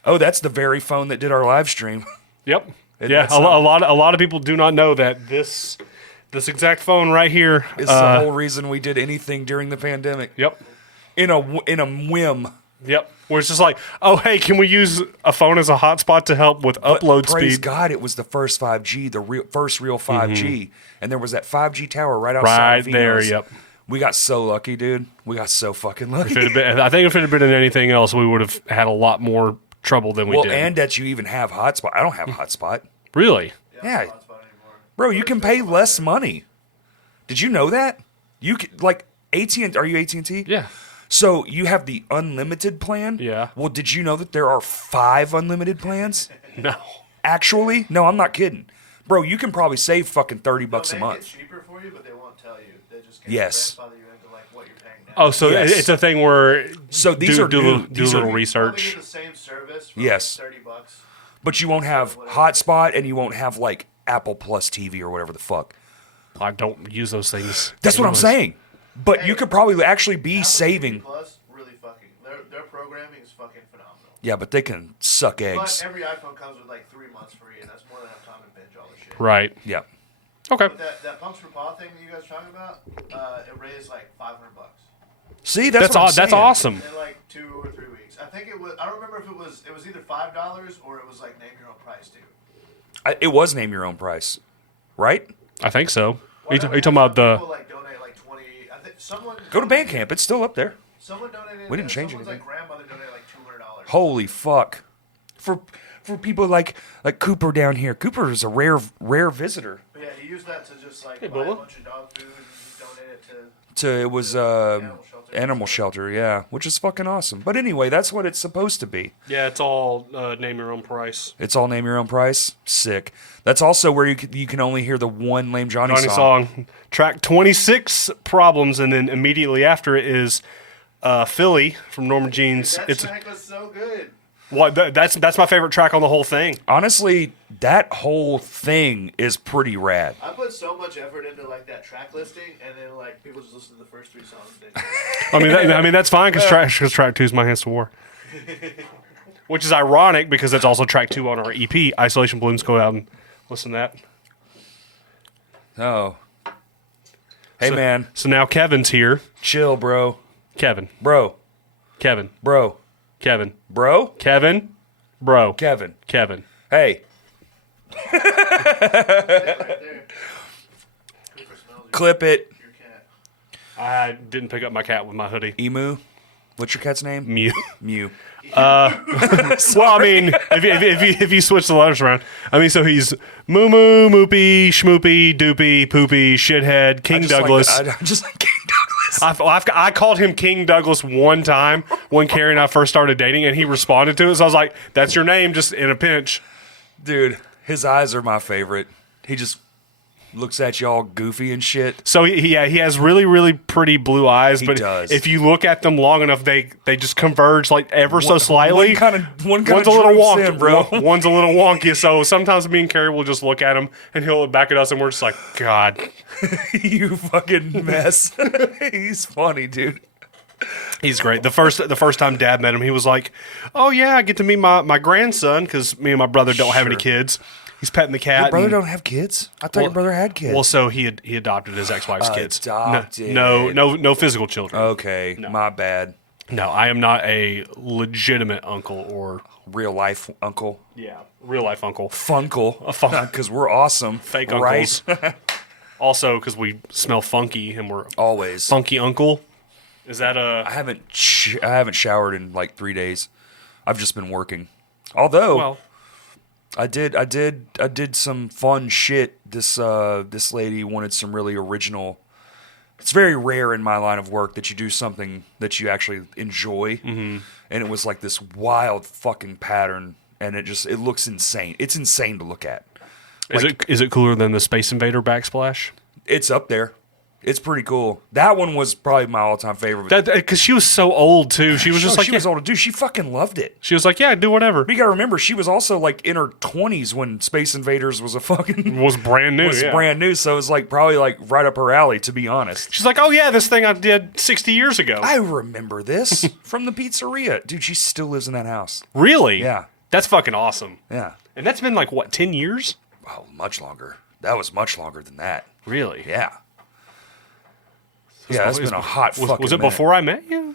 Oh, that's the very phone that did our live stream. Yep. Isn't Yeah, that a something? lot of people do not know that this exact phone right here. It's the whole reason we did anything during the pandemic. Yep. In a whim. Yep. Where it's just like, oh hey, can we use a phone as a hotspot to help with upload Praise speed? God, it was the first 5G, the first real 5G, and there was that 5G tower right outside. Right of there. Vino's. Yep. We got so lucky, dude. We got so fucking lucky. If it had been, I think if it had been in anything else, we would have had a lot more trouble than we Well, did. and that you even have hotspot. I don't have hotspot. Really? Yeah. Not hotspot anymore. Bro, you can pay less money. Did you know that? You can, like AT&T. Are you AT&T? Yeah. So you have the unlimited plan. Yeah. Well, did you know that there are 5 unlimited plans? No. Actually, no, I'm not kidding. Bro, you can probably save fucking $30 They'll a make it month. cheaper for you, but they won't tell you. They just can't Yes. grandfather you into like what you're paying now. Oh, so Yes. it's a thing where So these are do, new. a little- do a These are- little Probably research. get the same service for Yes. like $30. But you won't have hotspot and you won't have like Apple Plus TV or whatever the fuck. I don't use those things. That's what I'm anyways. saying. But you Hey, could probably actually be Apple saving. TV Plus, really fucking. Their programming is fucking phenomenal. Yeah, but they can suck But eggs. every iPhone comes with like 3 months free, and that's more than enough time to binge all the shit. Right. Yeah. Okay. But that Punks for Paw thing that you guys are talking about, it raised like $500 See, that's what I'm That's saying. awesome. in like 2 or 3 weeks. I think it was. I don't remember if it was either $5 or it was like name your own price too. It was name your own price, right? I think so. Are you Well, talking about the? people like donate like 20. I think someone Go to Bandcamp. It's still up there. Someone donated. We didn't change someone's anything. like grandmother donated like $200. Holy fuck. For people like Cooper down here. Cooper is a rare visitor. But yeah, he used that to just like Hey, buy a Bubba. bunch of dog food and donate it to. It was animal shelter, yeah, which is fucking awesome. But anyway, that's what it's supposed to be. Yeah, it's all name your own price. It's all name your own price. Sick. That's also where you can only hear the one Lame Johnny, Johnny song. Track 26, Problems, and then immediately after it is Philly from Norma Jeans. That It's track was so good. that's my favorite track on the whole thing. Honestly, that whole thing is pretty rad. I put so much effort into like that track listing, and then like people just listen to the first 3 songs. They I mean that's fine because track 2 is My Hands to War. Which is ironic because it's also track 2 on our EP, Isolation Balloons. Go out and listen to that. Oh. Hey, man. So now Kevin's here. Chill, bro. Kevin. Bro. Kevin. Bro. Kevin. Bro? Kevin. Bro. Kevin. Kevin. Hey. right there. Cooper smells Clip it. your cat. I didn't pick up my cat with my hoodie. Emu. What's your cat's name? Mew. Mew. Well, I mean, if you switch the letters around, I mean, so he's Moo Moo, Moopy, Schmoopy, Doopy, Poopy, Shithead, King Douglas. I'm just like King Douglas. I called him King Douglas one time when Carrie and I first started dating, and he responded to it. So I was like, "That's your name, just in a pinch." Dude, his eyes are my favorite. He just looks at you all goofy and shit. So he has really, really pretty blue eyes, but does. if you look at them long enough, they just converge like ever so slightly. One One's kind a of little droops wonky, in, bro. One's a little wonky. So sometimes me and Carrie will just look at him, and he'll look back at us, and we're just like, God, You fucking mess. He's funny, dude. he's great. The first time Dad met him, he was like, "Oh yeah, I get to meet my grandson," because me and my brother don't have any Sure. kids. He's petting the cat. Your brother and- don't have kids? I thought your brother had kids. Well, so he adopted his ex-wife's kids. Adopted. No physical children. Okay, my bad. No, I am not a legitimate uncle or Real life uncle. real life uncle. Funkle. fun- Because we're awesome. Fake right? uncles. Also, because we smell funky and we're Always. funky uncle. Is that I haven't showered in like 3 days. I've just been working. Although well? I did some fun shit. This lady wanted some really original. It's very rare in my line of work that you do something that you actually enjoy, and it was like this wild fucking pattern, and it looks insane. It's insane to look at. Is it cooler than the Space Invader backsplash? It's up there. It's pretty cool. That one was probably my all-time favorite. That because she was so old too. She was just like she was older, dude. She fucking loved it. she was like, yeah, do whatever. But you gotta remember, she was also like in her 20s when Space Invaders was a fucking Was brand new. was yeah. brand new. So it was like probably like right up her alley, to be honest. She's like, oh yeah, this thing I did 60 years ago. I remember this from the pizzeria, dude. She still lives in that house. Really? Yeah. That's fucking awesome. Yeah. And that's been like what, 10 years? Oh, much longer. That was much longer than that. Really? Yeah. Yeah, it's been a hot fucking Was it minute. before I met you?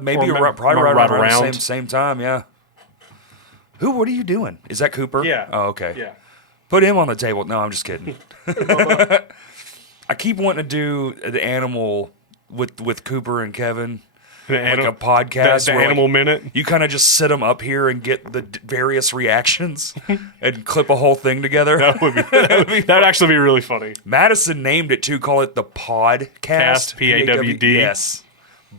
Maybe Or probably right right around around. the same time, yeah. What are you doing? Is that Cooper? Yeah. Oh, okay. Yeah. Put him on the table. No, I'm just kidding. I keep wanting to do the animal with Cooper and Kevin, like a podcast. The where, like, Animal Minute. you kind of just sit them up here and get the various reactions and clip a whole thing together. That'd actually be really funny. Madison named it too. Call it the Podcast. Cast, P-A-W-D. Yes.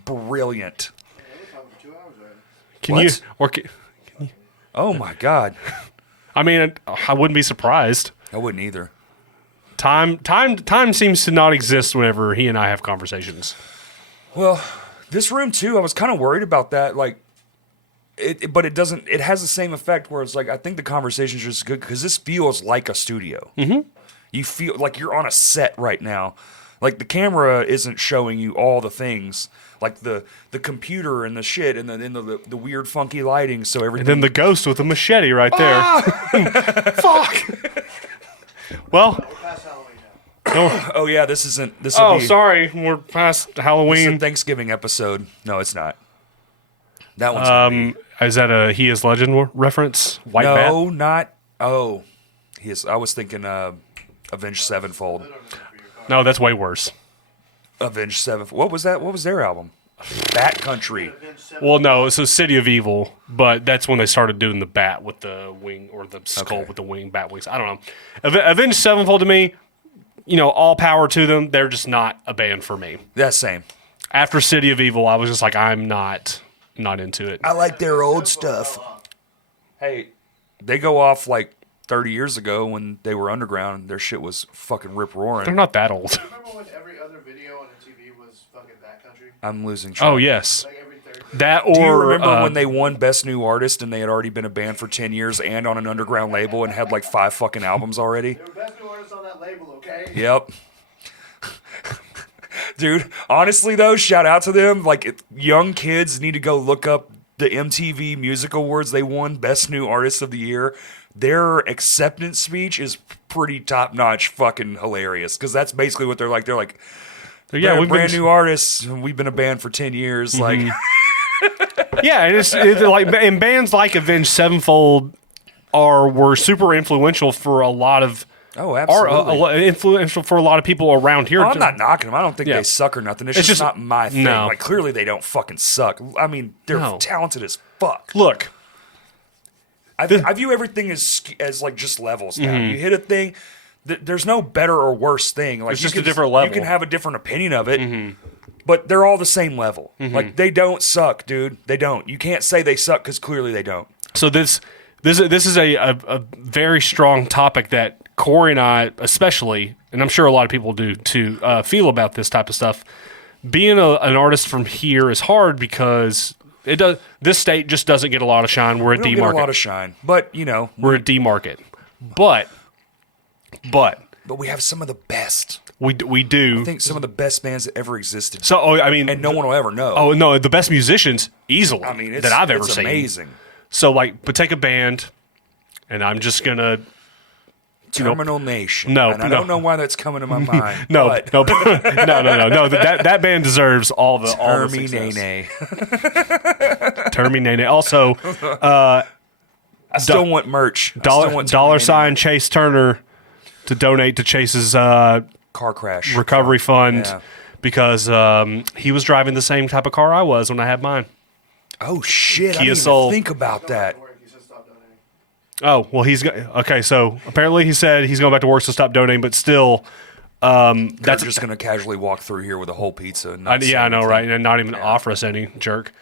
Brilliant. Yeah, we're talking for 2 hours already. Can What? you? Or can, Oh my God. I mean, I wouldn't be surprised. I wouldn't either. Time seems to not exist whenever he and I have conversations. Well, this room too, I was kind of worried about that. Like, but it doesn't. It has the same effect where it's like I think the conversation's just good because this feels like a studio. Mm-hmm. You feel like you're on a set right now. Like the camera isn't showing you all the things, like the computer and the shit and the weird funky lighting. So everything. And then the ghost with a machete right there. Fuck. Well, We're past Halloween now. Oh yeah, this isn't. This. oh, be, sorry, we're past This is a Halloween. Thanksgiving episode. No, it's not. That one's. gonna be- Is that a He Is Legend reference? White Bat? no, not. Oh, he is. I was thinking. Avenged Sevenfold. No, that's way worse. Avenged Sevenfold. What was that? What was their album? Bat Country. Well, no, it's a City of Evil, but that's when they started doing the bat with the wing or the skull Okay. with the wing, bat wings. I don't know. Avenged Sevenfold to me, all power to them. They're just not a band for me. That same. After City of Evil, I was just like, I'm not into it. I like their old stuff. Hey, they go off like 30 years ago when they were underground and their shit was fucking rip They're roaring. not that old. Remember when every other video on MTV was fucking Backcountry? I'm losing track. Oh yes, Like every third. that or Do you remember when they won Best New Artist and they had already been a band for 10 years and on an underground label and had like 5 fucking albums already? They were best new artists on that label, okay? Yep. Dude, honestly though, shout out to them. Like, young kids need to go look up the MTV Music Awards. They won Best New Artist of the Year. Their acceptance speech is pretty top notch, fucking hilarious. Because that's basically what they're like. They're like, yeah, we've brand been, new artists. We've been a band for 10 years. Like, yeah, it's like and bands like Avenged Sevenfold were super influential for a lot of Oh, are absolutely. influential for a lot of people around here. Oh, I'm not knocking them. I don't think Yeah. they suck or nothing. It's It's just just- not my thing. no. Like, clearly they don't fucking suck. I mean, they're No. talented as fuck. Look, I view everything as like just levels now. Mm-hmm. You hit a thing, there's no better or worse thing. Like It's you just a can- different level. You can have a different opinion of it, but they're all the same level. Like they don't suck, dude. They don't. You can't say they suck because clearly they don't. so this is a very strong topic that Corey and I, especially, and I'm sure a lot of people do too, feel about this type of stuff. Being an artist from here is hard because this state just doesn't get a lot of shine. We're a We D don't get a lot market. of shine, but you know, We're a D market, but we have some of the best. we do. I think some of the best bands that ever existed, So I mean, and no one will ever know. oh no, the best musicians easily. I mean, it's, that I've ever it's seen. amazing. So but take a band, and I'm just gonna Terminal Nation. No, and I no. don't know why that's coming to my mind. no, but no, no. That band deserves all the Terminate. success. Terminate. Also, I still want merch. I still want dollar Terminate sign Chase Turner to donate to Chase's car crash recovery fund Yeah. because he was driving the same type of car I was when I had mine. Oh shit! I Kia didn't Soul. even think about that. He said stop donating. Oh well, okay. So apparently he said he's going back to work, so stop donating. But still, That's that's just gonna casually walk through here with a whole pizza. And not say yeah, I know, anything. right? And not even offer us any jerk.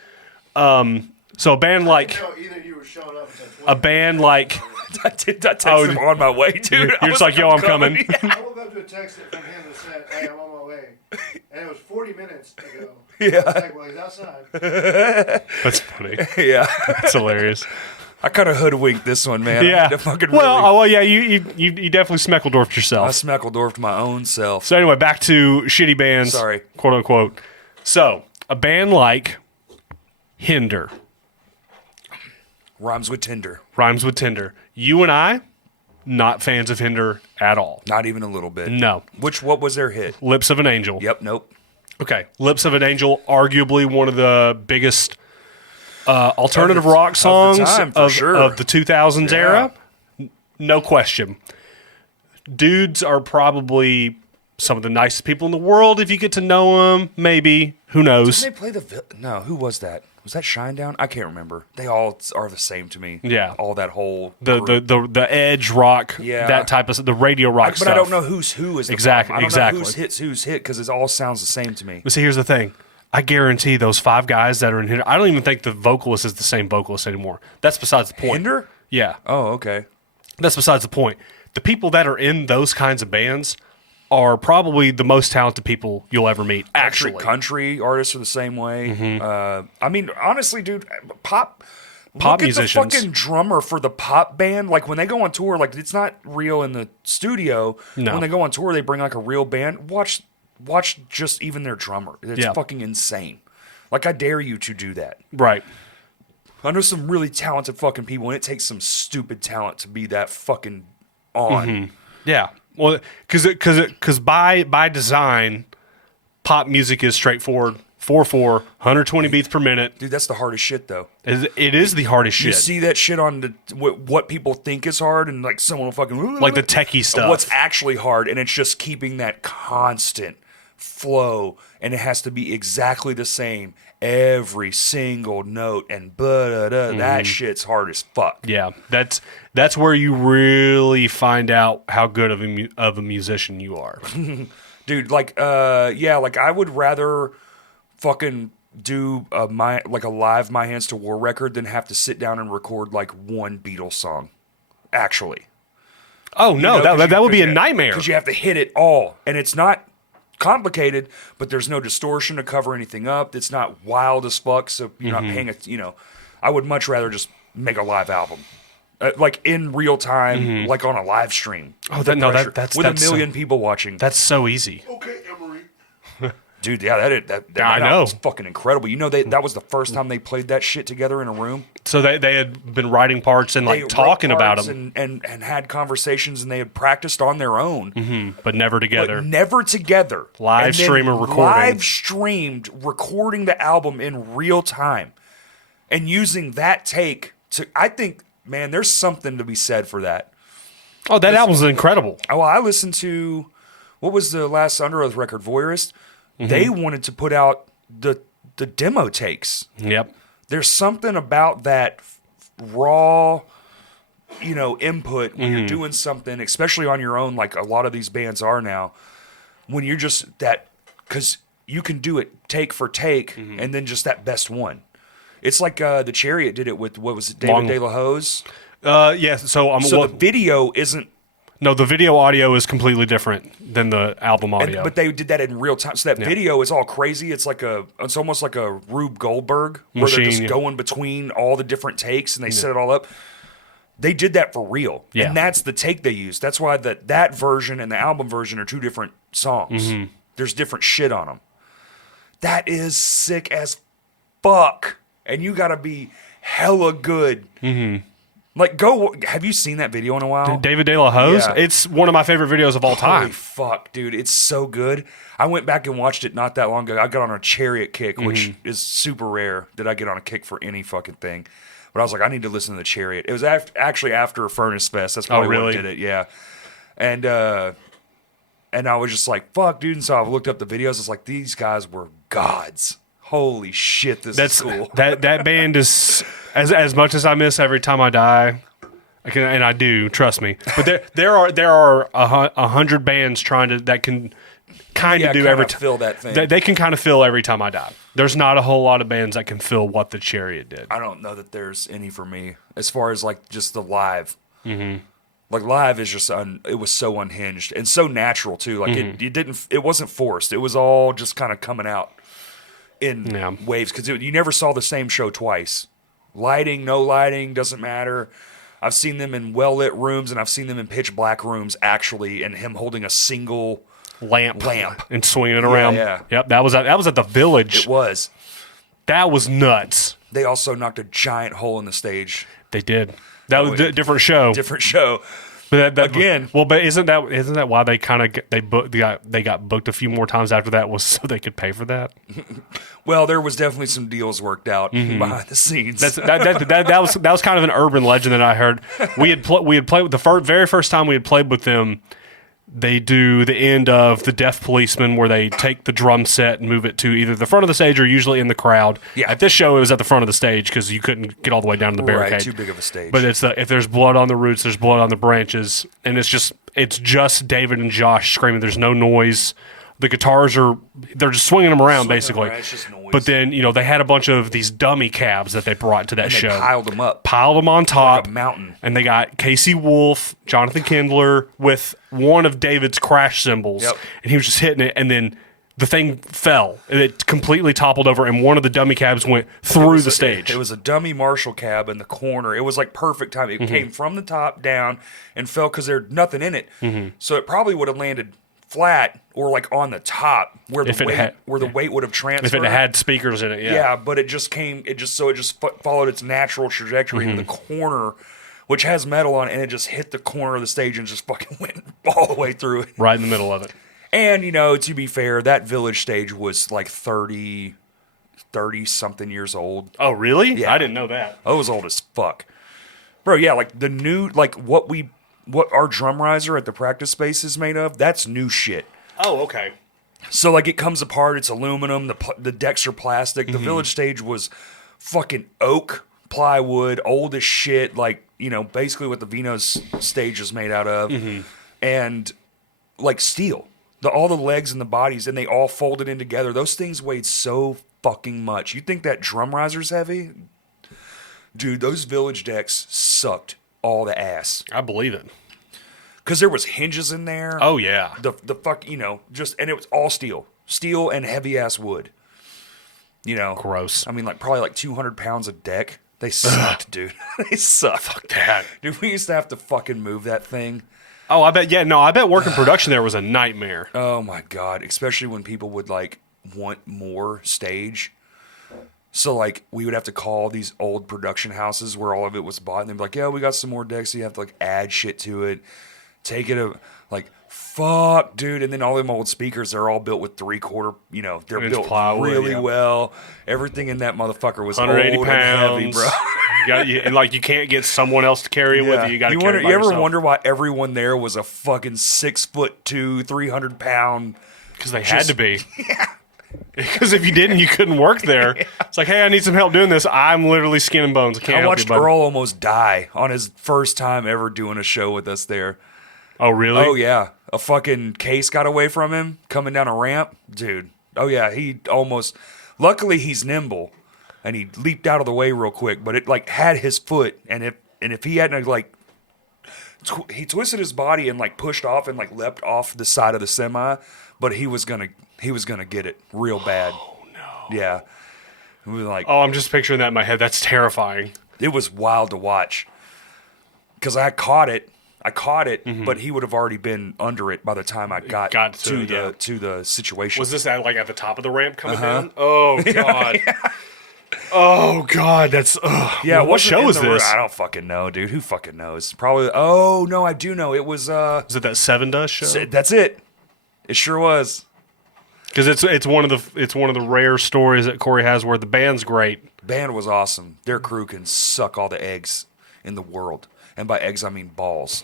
So a band like No, either you were showing up and said a band like I did. I texted Oh, him on my way, dude. you're I just was like, yo, I'm coming. I woke up to a text from him that said, "Hey, I'm on my way," and it was 40 minutes ago. Yeah. I was like, well, he's outside. That's funny. Yeah, That's hilarious. I kind of hoodwinked this one, man. I Yeah. had to fucking Well, really, well, yeah. You definitely Smeckledorfed I yourself. Smeckledorfed my own self. So anyway, back to shitty bands. Sorry. quote unquote. So a band like Hinder Rhymes with Tinder. rhymes with Tinder. You and I, not fans of Hinder at all. Not even a little bit. No. What was their hit? Lips of an Angel. Yep. Nope. Okay. Lips of an Angel, arguably one of the biggest alternative rock of the songs time, for sure. of the 2000s Yeah. era. No question. Dudes are probably some of the nicest people in the world if you get to know them. Maybe. Who knows? Did they play No, who was that? Was that Shinedown? I can't remember. They all are the same to me. Yeah. All that whole The group. the edge rock, Yeah. that type of the radio rock But stuff. I don't know who's who is the Exactly, problem. I don't exactly. know who's hit because it all sounds the same to me. But see, here's the thing. I guarantee those 5 guys that are in here. I don't even think the vocalist is the same vocalist anymore. That's besides the point. Hinder? Yeah, Oh, okay. that's besides the point. The people that are in those kinds of bands are probably the most talented people you'll ever meet. Actually, Country artists are the same way. Mm-hmm. I mean, honestly, dude, pop Pop look musicians. At the fucking drummer for the pop band. Like when they go on tour, like it's not real in the studio. No. When they go on tour, they bring like a real band. Watch just even their drummer. It's Yeah. fucking insane. Like I dare you to do that. right? I know some really talented fucking people, and it takes some stupid talent to be that fucking on. Mm-hmm. Yeah. Well, because by design, pop music is straightforward. 4/4, 120 beats per minute. Dude, that's the hardest shit, though. It is the hardest You shit. see that shit on what people think is hard, and like someone will fucking Like the techie stuff. What's actually hard, and it's just keeping that constant flow, and it has to be exactly the same every single note, and that shit's hard as fuck. Yeah, that's where you really find out how good of a musician you are. Dude, like like I would rather fucking do a live My Hands to War record than have to sit down and record like one Beatles song. Actually. Oh no, that would be a nightmare. Because you have to hit it all, and it's not complicated, but there's no distortion to cover anything up. It's not wild as fuck, so you're not paying it. I would much rather just make a live album, like in real time, like on a live stream. Oh, with the no, pressure, that's with a million people watching. That's so easy. Okay, Emery. Dude, yeah, that I know. album was fucking incredible. You know, that was the first time they played that shit together in a room. So they had been writing parts and They like talking wrote about parts them, and had conversations, and they had practiced on their own. but never together. But never together. Live And then stream or recording. Live streamed recording the album in real time and using that take to, I think, man, there's something to be said for that. Oh, that album's incredible. Oh, I listened to, what was the last Under Oath record, Voyeurist? They wanted to put out the demo takes. Yep. There's something about that raw, input when you're doing something, especially on your own, like a lot of these bands are now, when you're just that, because you can do it take for take and then just that best one. It's like the Chariot did it with, what was it, David De La Hose? Yes. So the video isn't. No, the video audio is completely different than the album audio. But they did that in real time. So that video is all crazy. It's almost like a Rube Goldberg where they're just going between all the different takes and they set it all up. They did that for real. Yeah. And that's the take they used. That's why that version and the album version are two different songs. There's different shit on them. That is sick as fuck. And you got to be hella good. Like, have you seen that video in a while? David De La Hose? Yeah. It's one of my favorite videos of all time. Holy fuck, dude. It's so good. I went back and watched it not that long ago. I got on a Chariot kick, which is super rare that I get on a kick for any fucking thing. But I was like, I need to listen to the Chariot. It was actually after Furnace Fest. That's probably what did it, yeah. And I was just like, fuck, dude. And so I looked up the videos. It's like, these guys were gods. Holy shit, this is cool. That band is, as much as I miss Every Time I Die, and I do, trust me. But there are 100 bands that can kind of do every time. Fill that thing. They can kind of fill Every Time I Die. There's not a whole lot of bands that can fill what the Chariot did. I don't know that there's any for me as far as like just the live. Like live is just it was so unhinged and so natural too. Like it wasn't forced. It was all just kind of coming out in waves because you never saw the same show twice. Lighting, no lighting, doesn't matter. I've seen them in well-lit rooms and I've seen them in pitch black rooms actually, and him holding a single lamp and swinging it around. Yeah. Yep, that was at the Village. It was. That was nuts. They also knocked a giant hole in the stage. They did. That was a different show. Different show. But again, well, but isn't that why they kind of they got booked a few more times after that, was so they could pay for that? Well, there was definitely some deals worked out behind the scenes. That was kind of an urban legend that I heard. We had played with the very first time we had played with them. They do the end of The Deaf Policeman where they take the drum set and move it to either the front of the stage or usually in the crowd. Yeah. At this show, it was at the front of the stage because you couldn't get all the way down to the barricade. Right, too big of a stage. But it's if there's blood on the roots, there's blood on the branches, and it's just David and Josh screaming. There's no noise. The guitars they're just swinging them around basically. It's just noise. But then they had a bunch of these dummy cabs that they brought to that show. Piled them on top, like a mountain. And they got Casey Wolf, Jonathan Kindler with one of David's crash cymbals, and he was just hitting it, and then the thing fell and it completely toppled over, and one of the dummy cabs went through the stage. It was a dummy Marshall cab in the corner. It was like perfect time. It came from the top down and fell because there's nothing in it, so it probably would have landed flat or like on the top where the weight would have transferred. If it had speakers in it, yeah. But it just followed its natural trajectory into the corner, which has metal on it, and it just hit the corner of the stage and just fucking went all the way through it. Right in the middle of it. And, to be fair, that Village stage was like 30-something years old. Oh, really? Yeah. I didn't know that. I was old as fuck. Bro, yeah, like the new, like what our drum riser at the practice space is made of, that's new shit. Oh, okay. So, like, it comes apart, it's aluminum, the decks are plastic. The Village stage was fucking oak, plywood, old as shit, like, basically what the Vino's stage is made out of. And, like, steel. All the legs and the bodies, and they all folded in together. Those things weighed so fucking much. You think that drum riser's heavy? Dude, those Village decks sucked all the ass. I believe it. Because there was hinges in there. Oh, yeah. The fuck, and it was all steel. Steel and heavy-ass wood. Gross. I mean, probably like 200 pounds of deck. They sucked, dude. They sucked. Fuck that. Dude, we used to have to fucking move that thing. Oh, I bet. Yeah, no, I bet working production there was a nightmare. Oh, my God. Especially when people would, want more stage. So, we would have to call these old production houses where all of it was bought, and they'd be like, yeah, we got some more decks, so you have to, add shit to it. Take it, fuck, dude. And then all them old speakers, they're all built with 3/4, they're built plywood, really well. Everything in that motherfucker was 180 old pounds. and heavy, bro. And like you can't get someone else to carry it with you. You got to carry it by You ever yourself. wonder why everyone there was a fucking 6'2", 300-pound? Because they had to be. Yeah. Because if you didn't, you couldn't work there. Yeah. It's like, hey, I need some help doing this. I'm literally skin and bones. I can't help watched you, bud. Earl almost die on his first time ever doing a show with us there. Oh, really? Oh, yeah. A fucking case got away from him coming down a ramp. Dude. Oh, yeah. He almost... Luckily, he's nimble, and he leaped out of the way real quick, but it, like, had his foot, and if he hadn't, like... he twisted his body and, like, pushed off and, like, leapt off the side of the semi, but he was gonna get it real bad. Oh, no. Yeah. We were like... Oh, I'm just picturing that in my head. That's terrifying. It was wild to watch. Because I caught it, but he would have already been under it by the time I got to the situation. Was this at the top of the ramp coming down? Oh God! Oh God! That's yeah. What show is this? I don't fucking know, dude. Who fucking knows? Probably. Oh no, I do know. It was. Is it that Seven Dust show? That's it. It sure was. Because it's one of the rare stories that Corey has where the band's great. Band was awesome. Their crew can suck all the eggs in the world. And by eggs, I mean balls.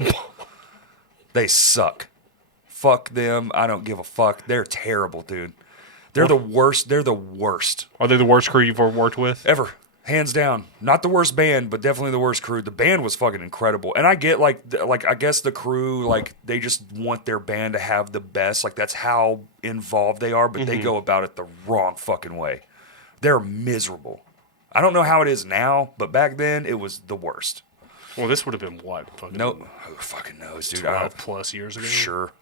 They suck. Fuck them. I don't give a fuck. They're terrible, dude. They're the worst. They're the worst. Are they the worst crew you've ever worked with? Ever. Hands down. Not the worst band, but definitely the worst crew. The band was fucking incredible. And I get, like I guess the crew, like, they just want their band to have the best. Like, that's how involved they are, but they go about it the wrong fucking way. They're miserable. I don't know how it is now, but back then, it was the worst. Well, this would have been what? Who fucking knows, dude? 12 plus years ago. Sure.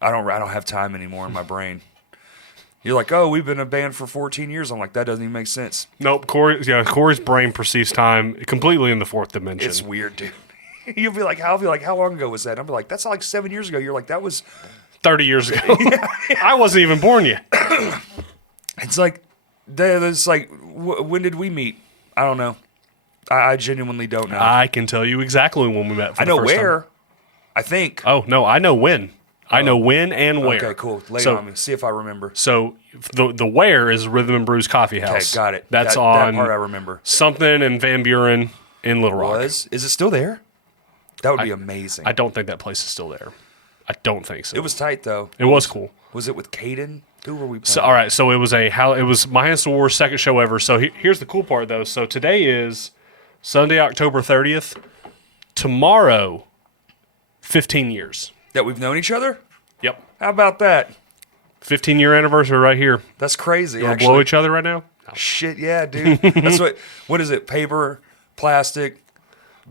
I don't have time anymore in my brain. You're like, oh, we've been a band for 14 years. I'm like, that doesn't even make sense. Nope. Corey's brain perceives time completely in the fourth dimension. It's weird, dude. You'll be like, how long ago was that? I'll be like, that's like 7 years ago. You're like, that was 30 years ago. I wasn't even born yet. It's like, when did we meet? I don't know. I genuinely don't know. I can tell you exactly when we met. I know where. I think. Oh no, I know when. I know when and where. Okay, cool. Lay it on me. See if I remember. So the where is Rhythm and Brews Coffee House. Okay, got it. That's that on part I remember. Something in Van Buren in Little Rock. Is it still there? That would be amazing. I don't think that place is still there. I don't think so. It was tight though. It was cool. Was it with Caden? Who were we playing? So all right, so it was My Hands to War's second show ever. So here's the cool part though. So today is Sunday, October 30th. Tomorrow, 15 years. That we've known each other? Yep. How about that? 15-year anniversary right here. That's crazy. You want to blow each other right now? No. Shit, yeah, dude. That's what is it? Paper, plastic,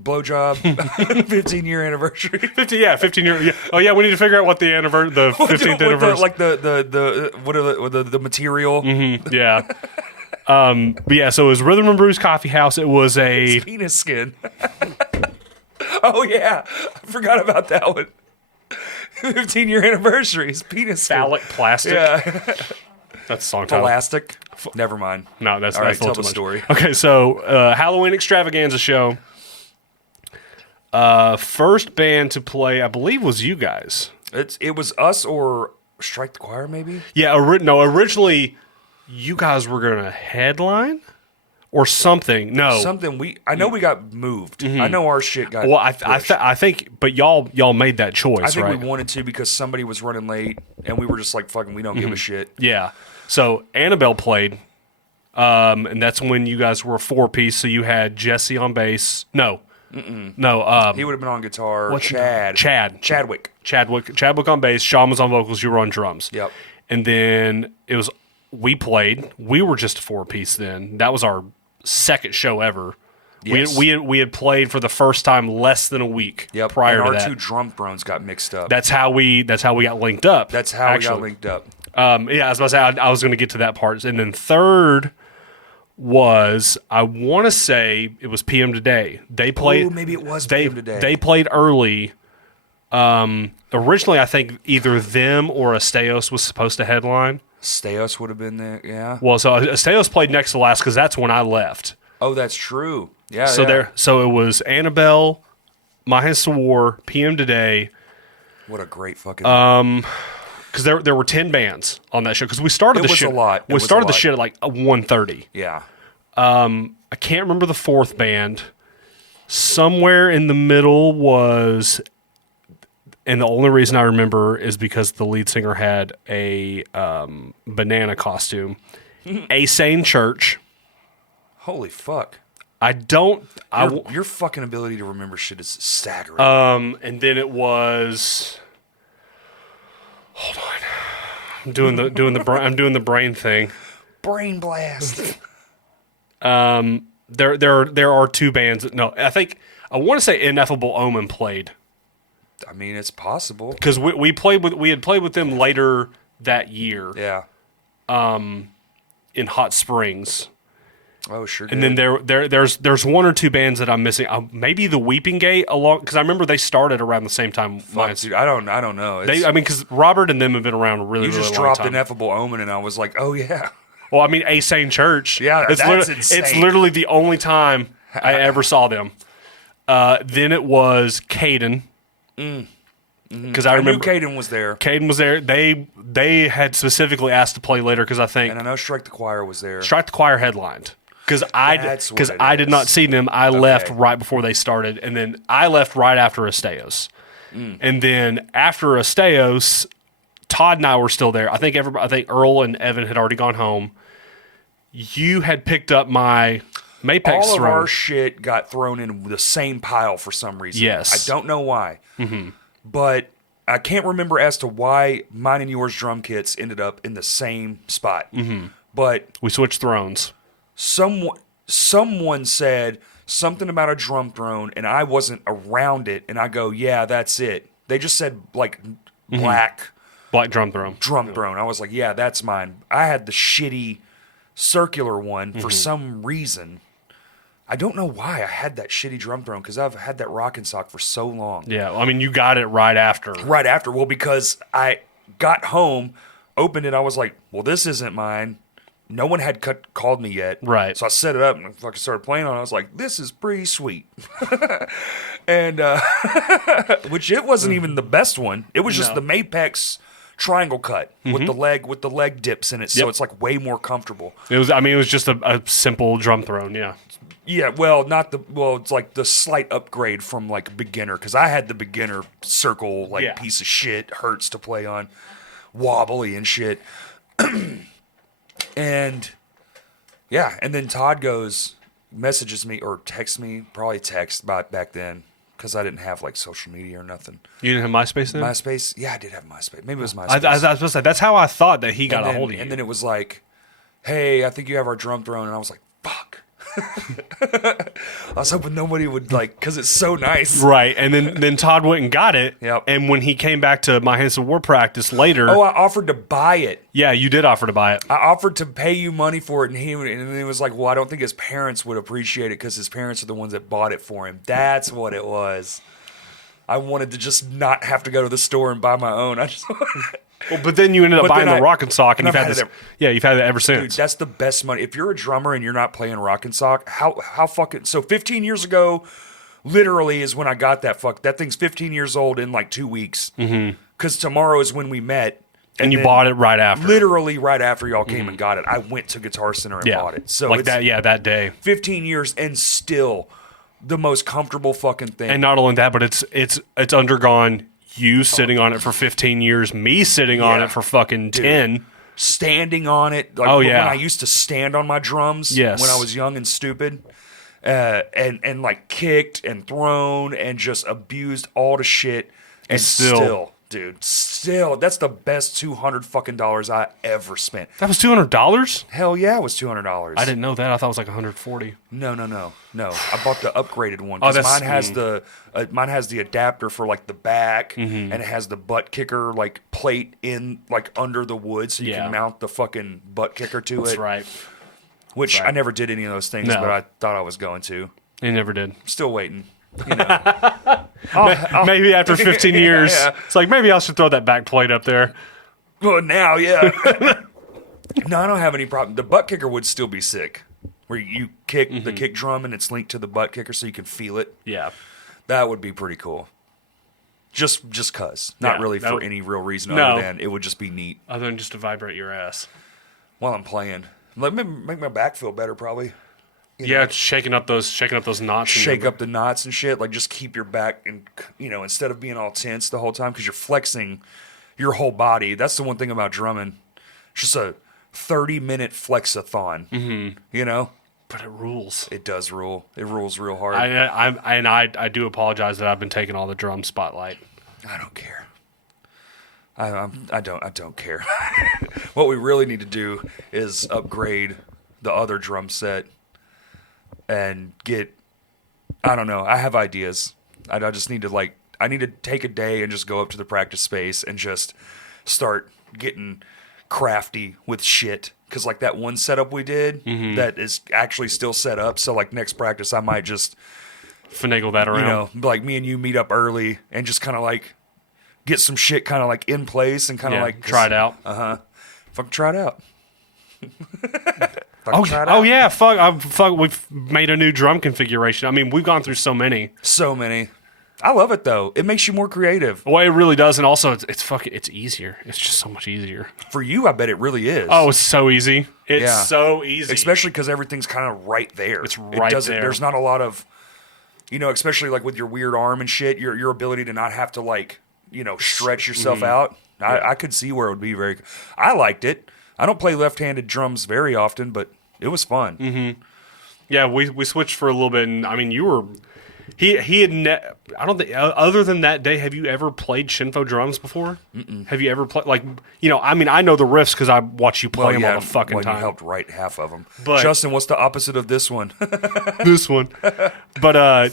blowjob, 15-year anniversary. 15 year. Yeah. Oh yeah, we need to figure out what the 15th anniversary. The material. Mm-hmm, yeah. But yeah, so it was Rhythm and Brews Coffee House. It was It's penis skin. Oh yeah, I forgot about that one. 15-year anniversary. It's penis skin. Phallic plastic. Yeah. That's the song title. Plastic. Never mind. No, that's all right. Tell The story. Okay, so Halloween Extravaganza show. First band to play, I believe, was you guys. It was us or Strike the Choir, maybe. Yeah. Originally, you guys were gonna headline or something. No, something. I know we got moved. I know our shit got. Well, I think, but y'all made that choice. I think right? we wanted to because somebody was running late, and we were just like, "Fucking, we don't give a shit." Yeah. So Annabelle played, and that's when you guys were a 4-piece. So you had Jesse on bass. No. No. He would have been on guitar. Chadwick on bass. Sean was on vocals. You were on drums. Yep. And then we played. We were just a 4-piece then. That was our second show ever. Yes. We had played for the first time less than a week prior and to our that. Two drum thrones got mixed up. That's how we got linked up. That's how we got linked up. Yeah, I was about to say I was going to get to that part. And then third was, I want to say it was PM Today. They played. Oh, maybe it was PM Today. They played early. Originally, I think either them or Asteos was supposed to headline. Asteos would have been there, yeah. Well, so Asteos played next to last because that's when I left. Oh, that's true. Yeah. So it was Annabelle, My Hands to War, PM Today. What a great fucking. Because there were 10 bands on that show. Because we started the shit. It was a lot. We started the shit at like 1:30. Yeah. I can't remember the fourth band. Somewhere in the middle was, and the only reason I remember is because the lead singer had a banana costume. A Sane Church. Holy fuck. Your Your fucking ability to remember shit is staggering. and then it was. Hold on, I'm doing the brain thing. Brain blast. There are two bands. No, I want to say Ineffable Omen played I mean, it's possible. because we had played with them later that year Yeah. in Hot Springs. Oh, sure. And then there's one or two bands that I'm missing. Maybe the Weeping Gate because I remember they started around the same time. Fuck, dude, I don't know. Because Robert and them have been around a really, You really just long dropped time. Ineffable Omen, and I was like, oh yeah. Well, I mean, A Sane Church. Yeah, it's that's it's insane. literally the only time I ever saw them. Then it was Caden. Because I I knew remember Caden was there, Caden was there. They had specifically asked to play later because I think and I know Strike the Choir was there. Strike the Choir headlined. Because That's what it I did not is. see them. I left Okay. right before they started, and then I left right after Esteos. And then after Esteos, Todd and I were still there. I think Earl and Evan had already gone home. You had picked up my Mapex All of throne. our shit got thrown in the same pile for some reason. Yes. I don't know why. But I can't remember as to why mine and yours drum kits ended up in the same spot. But We switched thrones. someone said something about a drum throne, and I wasn't around it, and I go, yeah, that's it. They just said, like, black Black drum throne. drum throne. I was like, yeah, that's mine. I had the shitty circular one for some reason. I don't know why I had that shitty drum throne, because I've had that rockin' sock for so long. Yeah, I mean, you got it right after. Right after, well, because I got home, opened it, I was like, well, this isn't mine. No one had called me yet. Right. So I set it up and fucking started playing on it. I was like, this is pretty sweet. And, which it wasn't even the best one. It was just No. the Mapex triangle cut with the leg dips in it. So Yep. it's like way more comfortable. It was just a simple drum throne, yeah. Yeah, well, it's like the slight upgrade from like beginner, because I had the beginner circle Yeah. piece of shit, hurts to play on, wobbly and shit. And yeah, and then Todd messages me or texts me, probably text back then, because I didn't have like social media or nothing. You didn't have MySpace then? MySpace, yeah, I did have MySpace. Maybe it was I MySpace. was supposed to say, that's how I thought that he got and a then, hold of you. and then it was like, hey, I think you have our drum throne, and I was like, fuck. I was hoping nobody would because it's so nice. Right, and then Todd went and got it. Yep. And when he came back to My Hands of War practice later, Oh, I offered to buy it. yeah, you did offer to buy it. I offered to pay you money for it, and then he was like, well, I don't think his parents would appreciate it because his parents are the ones that bought it for him. That's what it was. I wanted to just not have to go to the store and buy my own. I just Well, but then you ended up But buying then the Rock and Sock, and and you've I've had had this. it Yeah, you've had it ever Dude, since. that's the best money. If you're a drummer and you're not playing rock and sock, how fucking... So 15 years ago, literally, is when I got that That thing's 15 years old in like 2 weeks. Because tomorrow is when we met. and you then bought it right after. Literally right after y'all came and got it. I went to Guitar Center and Yeah. bought it. So like it's that. Yeah, that day. 15 years and still the most comfortable fucking thing. And not only that, but it's undergone you sitting on it for 15 years, me sitting on Yeah. it for fucking 10. Standing on it. Like Oh, when yeah. I used to stand on my drums Yes. when I was young and stupid. And like kicked and thrown and just abused all the shit. And still- dude, that's the best $200 fucking dollars I ever spent. That was $200. Hell yeah, it was $200. I didn't know that. I thought it was like 140. No. I bought the upgraded one. Oh, 'Cause that's- mine has the adapter for like the back, Mm-hmm. and it has the butt kicker like plate in like under the wood, so you Yeah. can mount the fucking butt kicker to That's it. right. Which right. I never did any of those things, No. but I thought I was going to. He never did. Still waiting. You know. Maybe after 15 years, Yeah. it's like maybe I should throw that back plate up there. Well, now, yeah. No, I don't have any problem. The butt kicker would still be sick, where you kick Mm-hmm. the kick drum and it's linked to the butt kicker, so you can feel it. Yeah. That would be pretty cool. Just cause, not Yeah, really that for would- any real reason No. other than it would just be neat Other than just to vibrate your ass. while I'm playing. Make my back feel better, probably. Yeah, shaking up those knots. Shake up the knots and shit. Like, just keep your back and, instead of being all tense the whole time, because you're flexing your whole body. That's the one thing about drumming. It's just a 30-minute flexathon. But it rules. It does rule. It rules real hard. I do apologize that I've been taking all the drum spotlight. I don't care. I don't care. What we really need to do is upgrade the other drum set and get. I don't know. I have ideas. I just need to I need to take a day and just go up to the practice space and just start getting crafty with shit. Because that one setup we did that is actually still set up. So next practice I might just finagle that around. Me and you meet up early and just kind of get some shit kind of in place and kind of try it out. Fucking try it out. Oh yeah, fuck. We've made a new drum configuration. I mean, we've gone through so many. I love it though. It makes you more creative. Well, it really does, and also it's easier. It's just so much easier. For you, I bet it really is. Oh, it's so easy. It's so easy. Especially because everything's kind of right there. It's right there. There's not a lot of, especially with your weird arm and shit, your ability to not have to stretch yourself out. I could see where it would be very. I liked it. I don't play left-handed drums very often, but it was fun. Mm-hmm. Yeah, we switched for a little bit, and I mean, you were. He had. I don't think. Other than that day, have you ever played Shinfo drums before? Mm-mm. Have you ever played I mean, I know the riffs because I watch you play them all the fucking time. You helped write half of them. But Justin, what's the opposite of this one? This one. But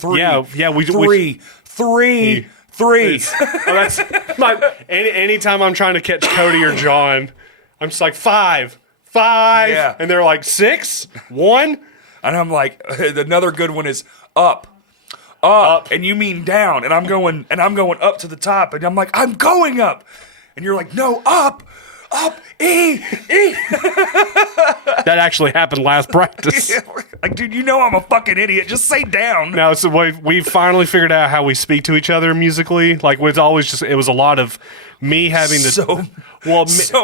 Three. That's anytime I'm trying to catch Cody or John, I'm just like five, yeah. And they're like 6, 1, and I'm like, another good one is up, and you mean down, and I'm going up to the top, and I'm like, I'm going up, and you're like, no, up, E. That actually happened last practice. Dude, I'm a fucking idiot. Just say down. Now, so we finally figured out how we speak to each other musically. It was a lot of me having so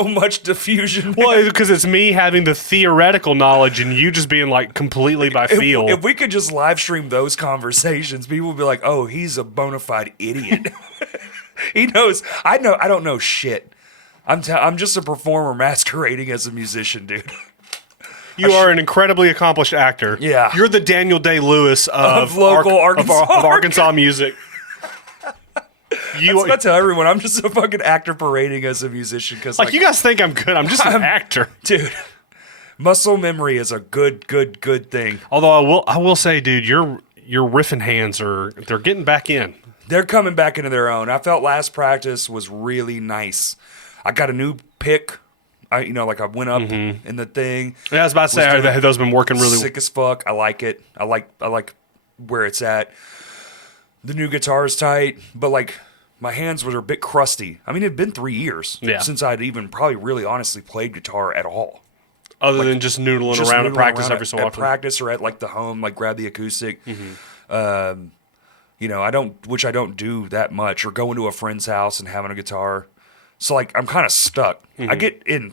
much diffusion. Well, because it's me having the theoretical knowledge and you just being completely by feel. If we could just live stream those conversations, people would be like, "Oh, he's a bona fide idiot." He knows. I don't know shit. I'm just a performer masquerading as a musician, dude. You are an incredibly accomplished actor. Yeah. You're the Daniel Day-Lewis of local Arkansas music. That's what I tell everyone. I'm just a fucking actor parading as a musician. Because you guys think I'm good. I'm just an actor. Dude, muscle memory is a good thing. Although I will say, dude, your riffing hands they're getting back in. They're coming back into their own. I felt last practice was really nice. I got a new pick. I went up in the thing. Yeah, I was about to say, have those been working really sick as fuck. I like it. I like where it's at. The new guitar is tight, but my hands were a bit crusty. I mean, it'd been 3 years since I'd even probably really honestly played guitar at all. Other than just noodling around at practice every so often. At practice or at the home, grab the acoustic. Mm-hmm. I don't do that much, or go into a friend's house and having a guitar. So I'm kind of stuck. Mm-hmm.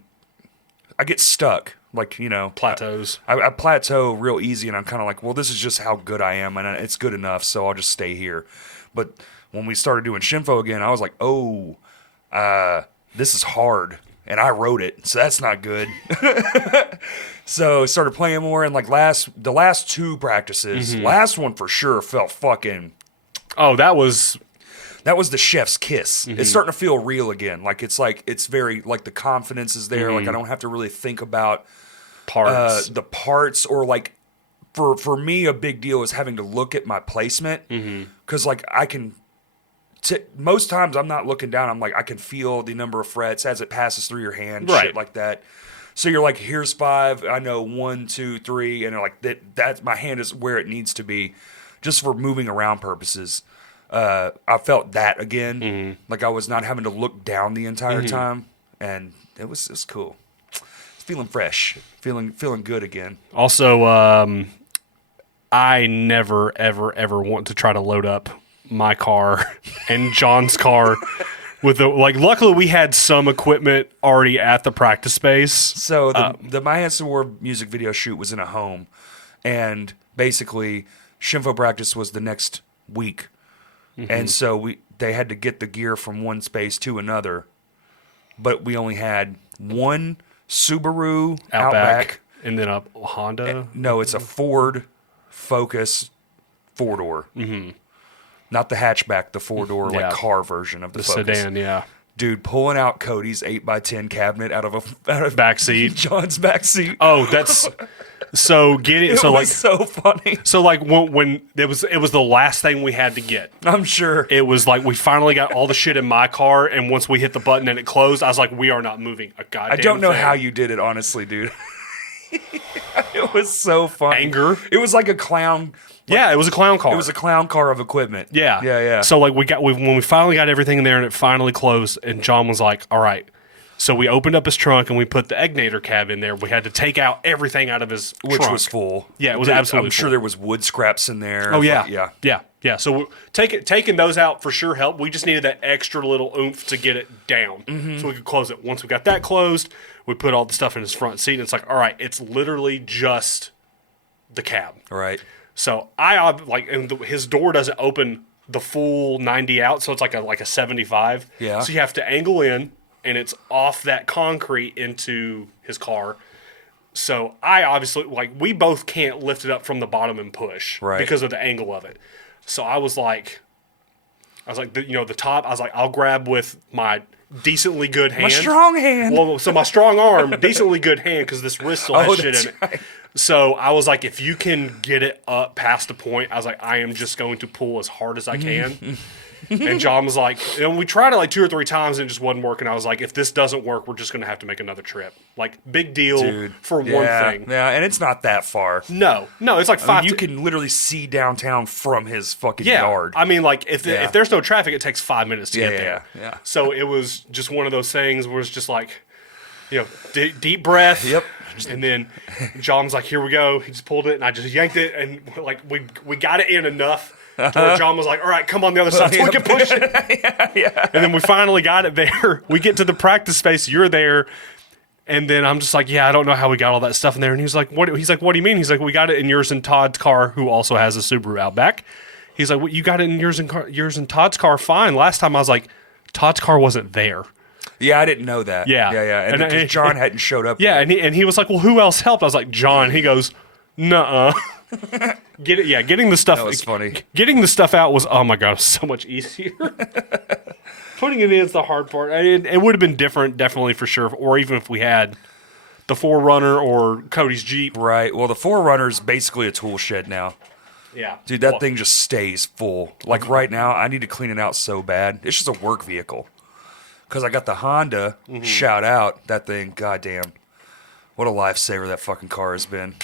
I get stuck. Plateaus. I plateau real easy, and I'm kind of well, this is just how good I am, and it's good enough, so I'll just stay here. But when we started doing Shinfo again, I was like, oh, this is hard, and I wrote it, so that's not good. So I started playing more, and the last 2 practices, last one for sure felt fucking. Oh, that was the chef's kiss. Mm-hmm. It's starting to feel real again. It's very the confidence is there. I don't have to really think about parts. The parts, or for me, a big deal is having to look at my placement, because I can. Most times I'm not looking down. I'm I can feel the number of frets as it passes through your hand, right. Shit like that. So you're here's 5. I know 1, 2, 3, and that's my hand is where it needs to be, just for moving around purposes. I felt that again. I was not having to look down the entire time, and it was cool. Feeling fresh, feeling good again. Also, I never ever want to try to load up my car and John's car with luckily we had some equipment already at the practice space. So the My Handsome War music video shoot was in a home, and basically Shinfo practice was the next week. And so they had to get the gear from one space to another. But we only had one Subaru Outback. And then a Honda. No, it's a Ford Focus 4-door. Not the hatchback, the 4-door Yeah. like car version of the Focus. Sedan, yeah. Dude, pulling out Cody's 8x10 cabinet out of Back seat. John's back seat. Oh, that's so getting It so was so funny. when it was the last thing we had to get. I'm sure. It was like we finally got all the shit in my car, and once we hit the button and it closed, I was like, we are not moving a goddamn I don't know thing. how you did it, honestly, dude. It was so funny. Anger. It was like a clown. Yeah, it was a clown car. It was a clown car of equipment. Yeah. Yeah. So like when we finally got everything in there and it finally closed, and John was like, all right. So we opened up his trunk and we put the Egnator cab in there. We had to take out everything out of his Which trunk. was full. Yeah, it was Dude, absolutely I'm sure full. there was wood scraps in there. Oh yeah, Yeah. yeah. So taking those out for sure helped. We just needed that extra little oomph to get it down, so we could close it. Once we got that closed, we put all the stuff in his front seat, and it's like, all right, it's literally just the cab. Right. So his door doesn't open the full 90 out, so it's like a 75. Yeah. So you have to angle in, and it's off that concrete into his car. So I obviously we both can't lift it up from the bottom and push because of the angle of it. So I was like the top. I was like, I'll grab with my decently good hand, My strong hand. Well, so my strong arm, decently good hand, because this wrist still has shit that's in it. right. So I was like, if you can get it up past the point, I was like, I am just going to pull as hard as I can. And John was like, and we tried it like 2 or 3 times and it just wasn't working. I was like, if this doesn't work, we're just going to have to make another trip. Like, big deal Dude. for one Yeah, thing. Yeah, and it's not that far. No, it's like I five. mean, you can literally see downtown from his fucking Yeah, yard. I mean, like if Yeah. if there's no traffic, it takes 5 minutes to Yeah, get yeah, there. yeah. So it was just one of those things where it's just like, deep breath. Yep. And then John was like, "Here we go." He just pulled it, and I just yanked it, and like we got it in enough to where John was like, "All right, come on the other side so we can push it." yeah. And then we finally got it there. We get to the practice space. You're there. And then I'm just like, yeah, I don't know how we got all that stuff in there. And he's like, what? He's like, what do you mean? He's like, we got it in yours and Todd's car, who also has a Subaru Outback. He's like, what? You got it in yours and Todd's car? Fine. Last time I was like, Todd's car wasn't there. Yeah, I didn't know that. Yeah. Yeah. And because John hadn't showed up Yeah, yet. and he was like, well, who else helped? I was like, John. He goes, nuh-uh. Getting the stuff. That was funny. Getting the stuff out was, oh my god, so much easier. Putting it in is the hard part. It would have been different, definitely for sure. Or even if we had the 4Runner or Cody's Jeep. Right. Well, the 4Runner's basically a tool shed now. Yeah, Dude, that thing just stays full. Like right now, I need to clean it out so bad. It's just a work vehicle. Because I got the Honda, shout out, that thing, goddamn. What a lifesaver that fucking car has been.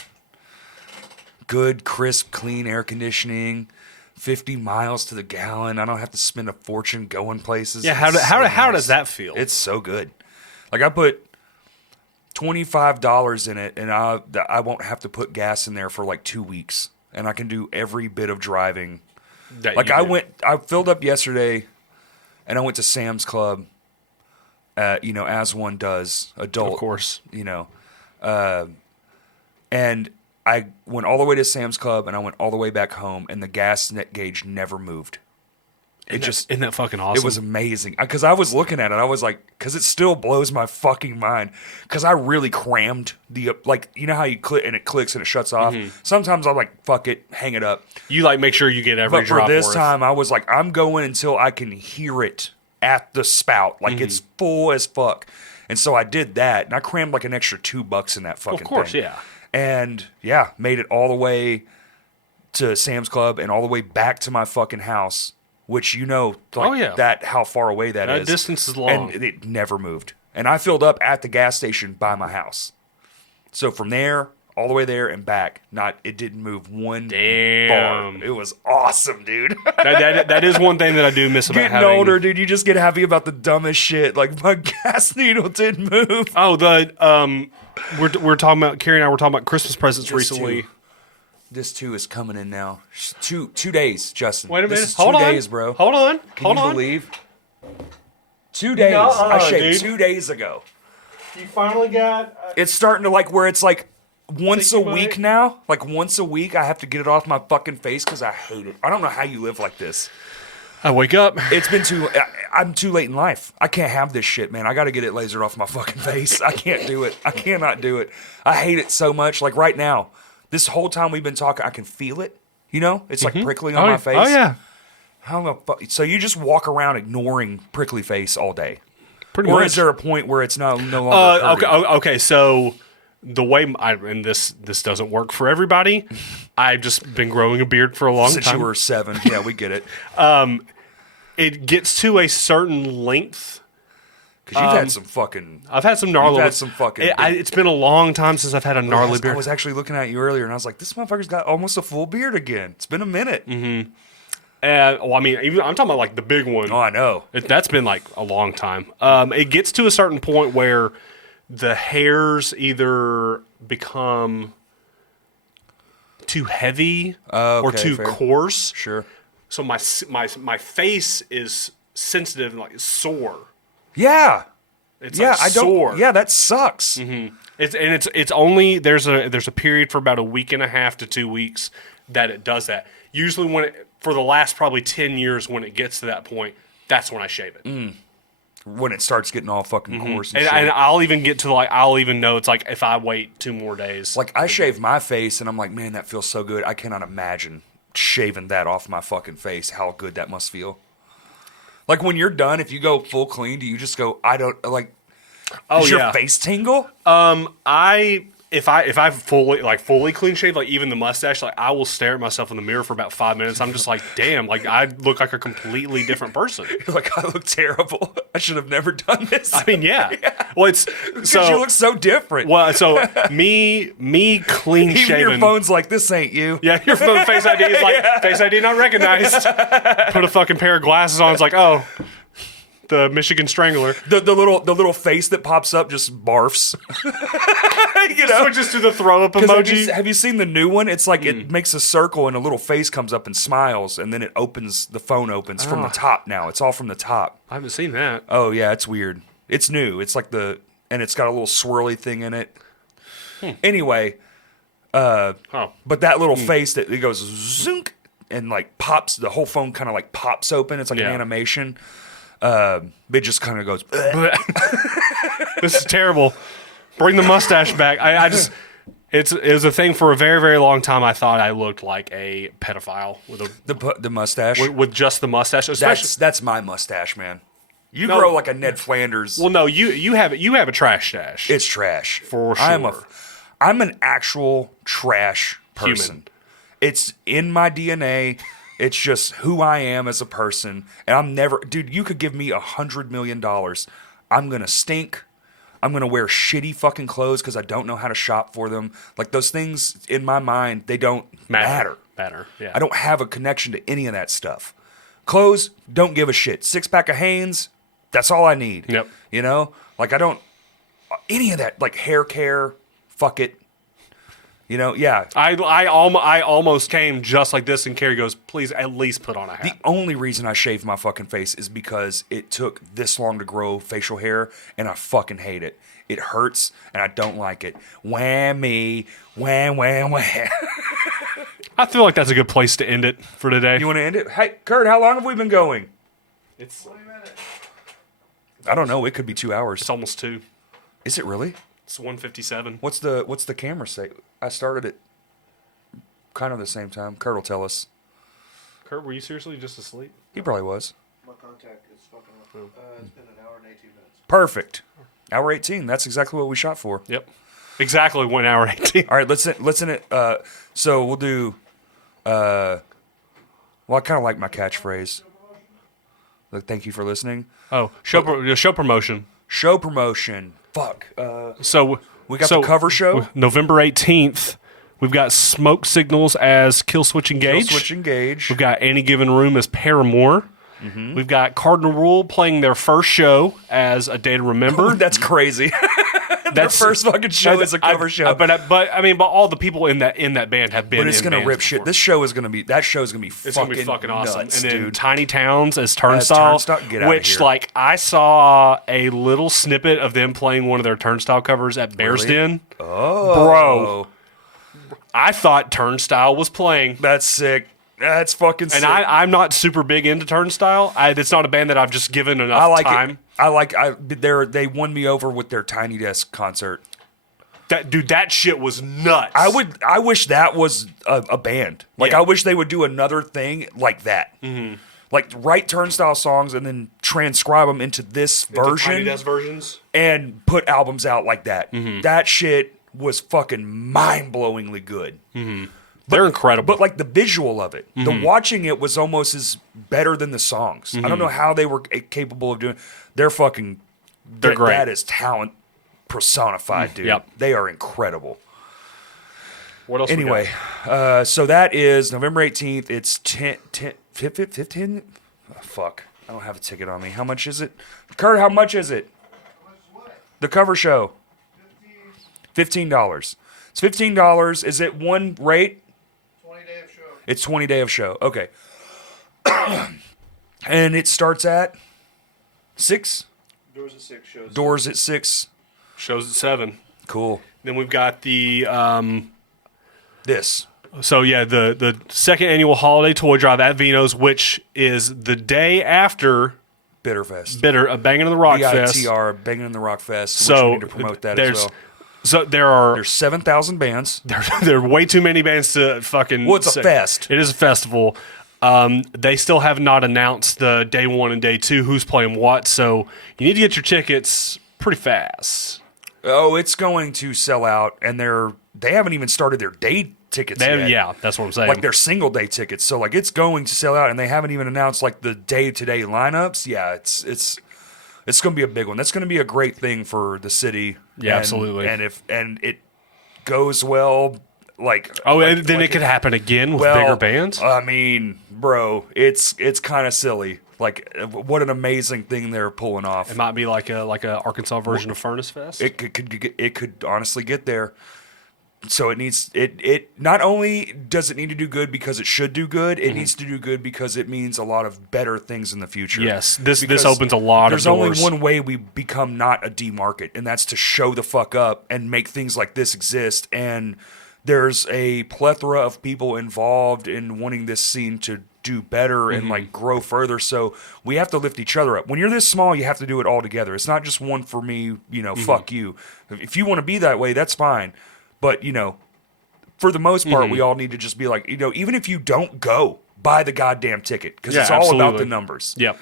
Good, crisp, clean air conditioning, 50 miles to the gallon. I don't have to spend a fortune going places. Yeah, how It's so how nice. does that feel? It's so good. Like I put $25 in it, and I won't have to put gas in there for like 2 weeks, and I can do every bit of driving. Like I filled up yesterday, and I went to Sam's Club. As one does, adult, Of course. And I went all the way to Sam's Club, and I went all the way back home, and the gas net gauge never moved. Isn't that fucking awesome? It was amazing because I was looking at it. I was like, because it still blows my fucking mind. Because I really crammed how you click and it clicks and it shuts off. Sometimes I'm like, fuck it, hang it up. You like make sure you get every But for drop this worth. time, I was like, I'm going until I can hear it at the spout, like it's full as fuck. And so I did that, and I crammed like an extra $2 in that fucking thing. Of course, yeah. And yeah, made it all the way to Sam's Club and all the way back to my fucking house. Which that how far away that is. That distance is long. And it never moved. And I filled up at the gas station by my house. So from there, all the way there and back, it didn't move one Damn. bar. It was awesome, dude. that is one thing that I do miss about Getting having older, dude, you just get happy about the dumbest shit. Like my gas needle didn't move. Oh, we're talking about Carrie and I were talking about Christmas presents recently. This too is coming in now. 2 days, Justin. Wait a minute. This is Hold 2 on. days, bro. Hold on. Can you believe? 2 days. Nuh-uh, I shaved dude. 2 days ago. You finally got. It's starting to where it's like once a Think you week might? now. Like once a week, I have to get it off my fucking face because I hate it. I don't know how you live like this. I wake up. It's been I'm too late in life. I can't have this shit, man. I got to get it lasered off my fucking face. I can't do it. I cannot do it. I hate it so much. Like right now, this whole time we've been talking, I can feel it. You know, it's like prickling on my face. Oh yeah, How the fuck? So you just walk around ignoring prickly face all day, pretty or much. is there a point where it's no longer? Okay. So the way and this doesn't work for everybody. I've just been growing a beard for a long Since time. you were 7, yeah, we get it. It gets to a certain length. Because you've had some fucking. I've had some gnarly. You've had some fucking. It's been a long time since I've had a gnarly I beard. was actually looking at you earlier, and I was like, "This motherfucker's got almost a full beard again." It's been a minute. Well, I mean, even I'm talking about like the big one. Oh, I know. That's been like a long time. It gets to a certain point where the hairs either become too heavy or Okay, too fair. coarse. Sure. So my face is sensitive and like sore. Yeah. It's Yeah. like I don't. sore. Yeah, that sucks. It's only there's a period for about a week and a half to 2 weeks that it does that. Usually for the last probably 10 years when it gets to that point, that's when I shave it. When it starts getting all fucking coarse and, And, shit. and I'll even get to I'll even know it's like if I wait 2 more days. Like I shave my face, and I'm like, man, that feels so good. I cannot imagine shaving that off my fucking face. How good that must feel. Like when you're done, if you go full clean, do you just go? I don't like. Does your face tingle? If I fully clean shave, like even the mustache, like I will stare at myself in the mirror for about 5 minutes. I'm just like, damn, like I look like a completely different person. You're like, I look terrible. I should have never done this. I mean, yeah. Well, it's because so you look so different. well, so me clean Even shaven. your phone's like, this ain't you. Yeah, your phone Face ID is like Face ID not recognized. Put a fucking pair of glasses on. It's like, oh, the Michigan Strangler. The little face that pops up just barfs. You know? Switches to the throw up 'Cause emoji. Have you seen the new one? It's like it makes a circle and a little face comes up and smiles, and then it opens. The phone opens from the top now. It's all from the top. I haven't seen that. Oh yeah, it's weird. It's new. It's like and it's got a little swirly thing in it. Anyway, Oh, but that little face that it goes zunk and like pops. The whole phone kind of like pops open. It's like an Yeah. animation. It just kind of goes. this is terrible. Bring the mustache back. I just it was a thing for a very, very long time. I thought I looked like a pedophile with The mustache. with just the mustache. Especially, That's my mustache, man. You No. grow like a Ned Flanders. well, no, you have a trash stash. It's trash. For sure. I'm an actual trash person. Human. It's in my DNA. It's just who I am as a person. And I'm never, dude, you could give me $100 million. I'm going to stink. I'm going to wear shitty fucking clothes because I don't know how to shop for them. Like those things in my mind, they don't matter. Yeah. I don't have a connection to any of that stuff. Clothes, don't give a shit. 6-pack of Hanes, that's all I need. Yep. You know? Like I don't, any of that, like hair care, fuck it. You know, yeah. I almost came just like this, and Carrie goes, "Please, at least put on a hat." The only reason I shaved my fucking face is because it took this long to grow facial hair, and I fucking hate it. It hurts, and I don't like it. Whammy, wham, wham, wham. I feel like that's a good place to end it for today. You want to end it? Hey, Kurt, how long have we been going? It's 20 minutes. I don't know. It could be 2 hours. it's almost 2. Is it really? It's 1:57. What's the camera say? I started it kind of the same time. Kurt will tell us. Kurt, were you seriously just asleep? He probably was. My contact is fucking up. It's been an hour and 18 minutes. Perfect. Hour 18. That's exactly what we shot for. Yep. Exactly 1 hour 18. All right, let's end it. So we'll do. Well, I kind of like my catchphrase. Like, thank you for listening. Oh, show promotion. Show promotion. Fuck. So We got the cover show? November 18th. We've got Smoke Signals as Kill Switch Engage. Switch Engage. We've got Any Given Room as Paramore. Mm-hmm. We've got Cardinal Rule playing their first show as A Day to Remember. That's crazy. Their first fucking show is a cover show. But all the people in that band have been. But it's in gonna bands rip shit. before. This show is gonna be. That show is gonna be. It's gonna be fucking awesome. nuts, And then dude. Tiny Towns as Turnstile, Get outta which here. like I saw a little snippet of them playing one of their Turnstile covers at Bears Really? Den. Oh, Bro, I thought Turnstile was playing. That's sick. That's fucking sick. And I'm not super big into Turnstile. It's not a band that I've just given enough I like time. it. They won me over with their Tiny Desk concert. That shit was nuts. I wish that was a band. Like, Yeah. I wish they would do another thing like that. Mm-hmm. Like, write Turnstile songs and then transcribe them into this version. Tiny Desk versions. And put albums out like that. Mm-hmm. That shit was fucking mind-blowingly good. They're incredible. But like the visual of it, the watching it was almost as better than the songs. I don't know how they were capable of doing. They're fucking. They're great. That is talent personified, dude. Yep. They are incredible. What else? Anyway, so that is November 18th. It's 15. Oh, fuck, I don't have a ticket on me. How much is it, Kurt? How much is it? The cover show. $15. It's $15. Is it one rate? 20-day of show. It's 20-day of show. Okay. And it starts at 6? Doors at 6 shows. Doors at 6. Shows at 7. Cool. Then we've got the This. the second annual holiday toy drive at Vino's, which is the day after Bitterfest. Banging in the Rock Fest. BITR, Banging in the Rock Fest. So which we need to promote that as well. So there's 7,000 bands. There are way too many bands to fucking. Well, it's a fest. It is a festival. They still have not announced the day 1 and day 2 who's playing what. So you need to get your tickets pretty fast. Oh, it's going to sell out, and they haven't even started their day tickets yet. Yeah, that's what I'm saying. Like their single day tickets. So like it's going to sell out, and they haven't even announced like the day to day lineups. Yeah, it's going to be a big one. That's going to be a great thing for the city. Yeah, absolutely. And it goes well, like then it could happen again with bigger bands. I mean, bro, it's kind of silly. Like, what an amazing thing they're pulling off. It might be like a Arkansas version of Furnace Fest. It could honestly get there. So it needs it not only does it need to do good because it should do good, it needs to do good because it means a lot of better things in the future. Yes, this opens a lot of doors. There's only one way we become not a D market, and that's to show the fuck up and make things like this exist. And there's a plethora of people involved in wanting this scene to do better and like grow further. So we have to lift each other up. When you're this small, you have to do it all together. It's not just one for me, fuck you. If you want to be that way, that's fine. But, for the most part, we all need to just be like, even if you don't go, buy the goddamn ticket. Because it's all about the numbers. Yep.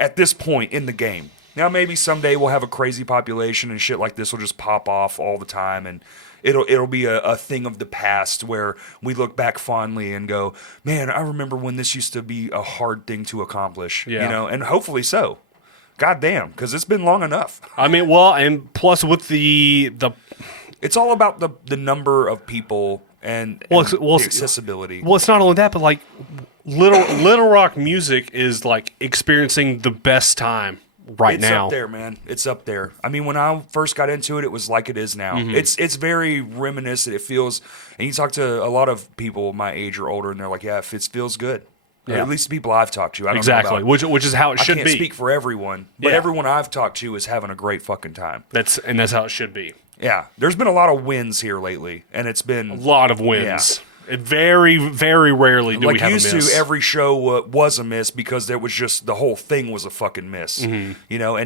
At this point in the game. Now, maybe someday we'll have a crazy population and shit like this will just pop off all the time. And it'll be a thing of the past where we look back fondly and go, man, I remember when this used to be a hard thing to accomplish. Yeah. And hopefully so. Goddamn, because it's been long enough. I mean, well, and plus with the it's all about the number of people and the accessibility. Well, it's not only that, but like Little Rock music is like experiencing the best time now. It's up there, man. It's up there. I mean, when I first got into it, it was like it is now. It's very reminiscent. It feels, and you talk to a lot of people my age or older, and they're like, yeah, it feels good. Or at least the people I've talked to. I don't know about, which is how it should be. I can't speak for everyone, but everyone I've talked to is having a great fucking time. That's how it should be. Yeah, there's been a lot of wins here lately, and it's been a lot of wins. Yeah. Very, very rarely do we have a miss. Like used to, every show was a miss because there was just the whole thing was a fucking miss, And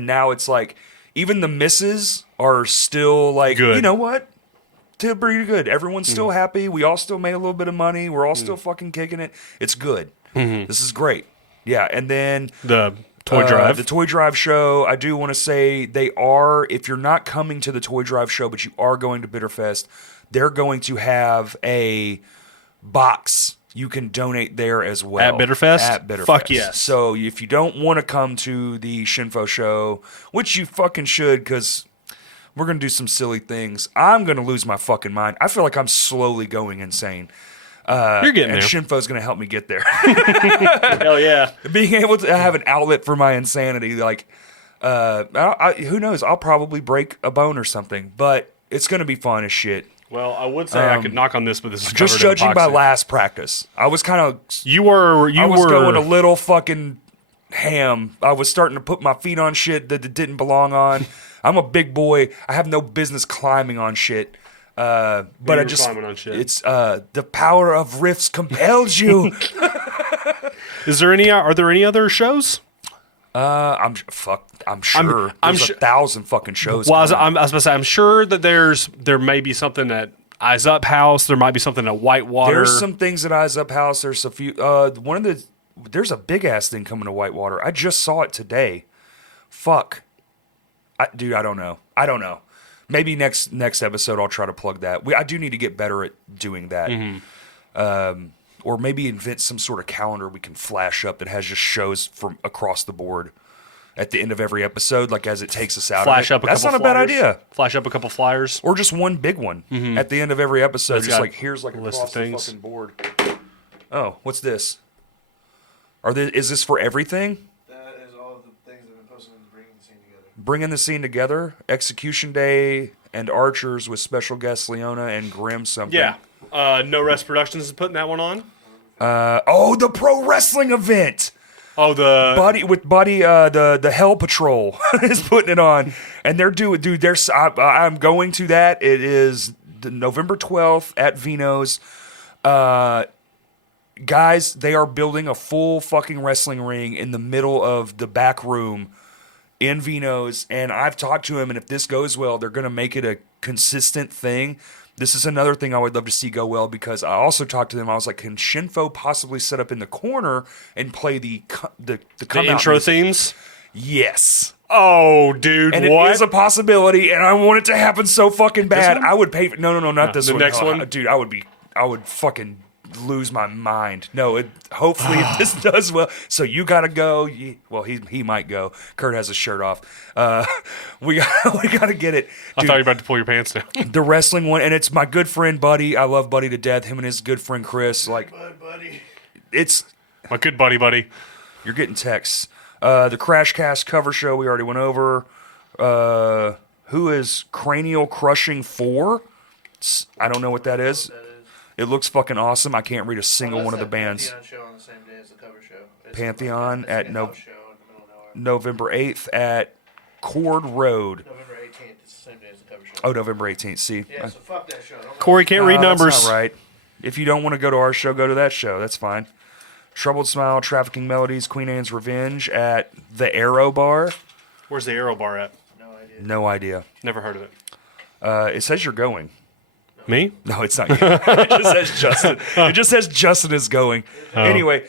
now it's like even the misses are still like, good. You know what? Still pretty good. Everyone's still happy. We all still made a little bit of money. We're all still fucking kicking it. It's good. This is great. Yeah, and then the Toy Drive. The Toy Drive show, I do want to say they are, if you're not coming to the Toy Drive show, but you are going to Bitterfest, they're going to have a box you can donate there as well. At Bitterfest? At Bitterfest. Fuck yes. So if you don't want to come to the Shinfo show, which you fucking should because we're going to do some silly things, I'm going to lose my fucking mind. I feel like I'm slowly going insane. You're getting there. And Shinfo's going to help me get there. Hell yeah. Being able to have an outlet for my insanity, like, who knows? I'll probably break a bone or something, but it's going to be fun as shit. Well, I would say I could knock on this, but this is just judging by last practice. I was kind of you were going a little fucking ham. I was starting to put my feet on shit that it didn't belong on. I'm a big boy. I have no business climbing on shit. But You I were just, climbing on shit. it's the power of riffs compels you. Are there any other shows? I'm sure. I'm There's su- 1,000 fucking shows. Well, I was coming. about to say, I'm sure that there may be something at Eyes Up House. There might be something at Whitewater. There's some things at Eyes Up House. There's a few. There's a big ass thing coming to Whitewater. I just saw it today. Fuck, dude. I don't know. Maybe next episode I'll try to plug that. I do need to get better at doing that. Mm-hmm. Or maybe invent some sort of calendar we can flash up that has just shows from across the board at the end of every episode, like as it takes us out. Flash of it. up a That's couple not a bad flyers. idea. Flash up a couple flyers. Or just one big one at the end of every episode. That's Just got like here's like a list across of the things. fucking board. Oh, what's this? Is this for everything? That is all of the things that have been posted in bringing the scene together. Bringing the scene together. Execution Day and Archers with special guests Leona and Grim something. Yeah. No Rest Productions is putting that one on. The pro wrestling event. Oh, the Buddy, the Hell Patrol is putting it on, and they're doing, dude. I'm going to that. It is November 12th at Vino's. Guys, they are building a full fucking wrestling ring in the middle of the back room in Vino's, and I've talked to him, and if this goes well, they're going to make it a consistent thing. This is another thing I would love to see go well, because I also talked to them. I was like, can Shinfo possibly set up in the corner and play the come out intro music? themes. Yes. Oh, dude, And what? it is a possibility, and I want it to happen so fucking bad. one? I would pay. No, not this the one. next Oh, one? dude. I would fucking lose my mind. No, hopefully if this does well. So you gotta go. Well, he might go. Kurt has his shirt off. We gotta get it. I Dude, thought you were about to pull your pants down. the wrestling one, and it's my good friend Buddy. I love Buddy to death. Him and his good friend Chris. Like, Buddy. it's My good buddy. you're getting texts. The Crash Cast cover show we already went over. Who is Cranial Crushing 4? I don't know what that is. It looks fucking awesome. I can't read a single one of the bands. Pantheon show on the same day as the cover show. It's Pantheon it's at a no- house show in the middle of nowhere. November 8th at Cord Road. November 18th. It's the same day as the cover show. Oh, November 18th. See? Yeah, so fuck that show. Don't Corey can't read That's numbers. not right. If you don't want to go to our show, go to that show. That's fine. Troubled Smile, Trafficking Melodies, Queen Anne's Revenge at the Arrow Bar. Where's the Arrow Bar at? No idea. No idea. Never heard of it. It says you're going. Me? No, it's not you. It just says Justin. It just says Justin is going. Anyway,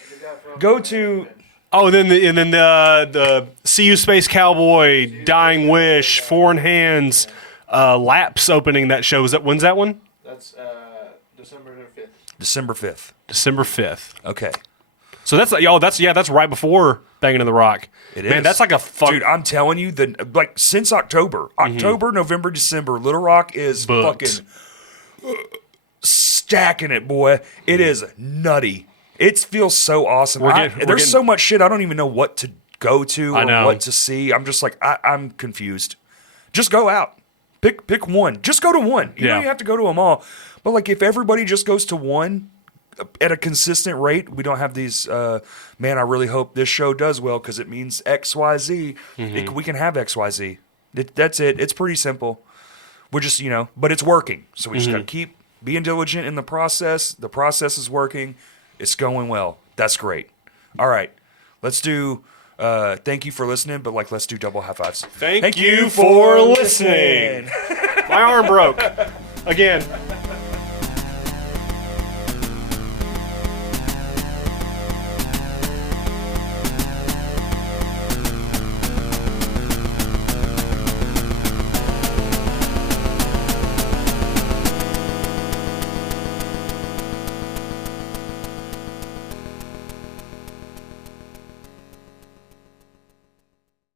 go to. Oh, and then the See You Space Cowboy, Dying Wish, Foreign Hands, Laps opening that show. When's that one? That's December 5th. December 5th. December 5th. Okay. So that's right before Banging in the Rock. It Man, is. that's like a fuck. Dude, I'm telling you, since October, November, December, Little Rock is Booked. fucking stacking it, boy. It is nutty. It feels so awesome. We're There's getting- so much shit I don't even know what to go to I or know. what to see. I'm just like I'm confused. Just go out. Pick one. Just go to one. You Yeah. don't have to go to them all. But like if everybody just goes to one at a consistent rate, we don't have these man, I really hope this show does well because it means XYZ. We can have XYZ. That's it. It's pretty simple. We're just, but it's working. So we just got to keep being diligent in the process. The process is working. It's going well. That's great. All right. Let's do thank you for listening, but let's do double high fives. Thank you for listening. My arm broke. Again.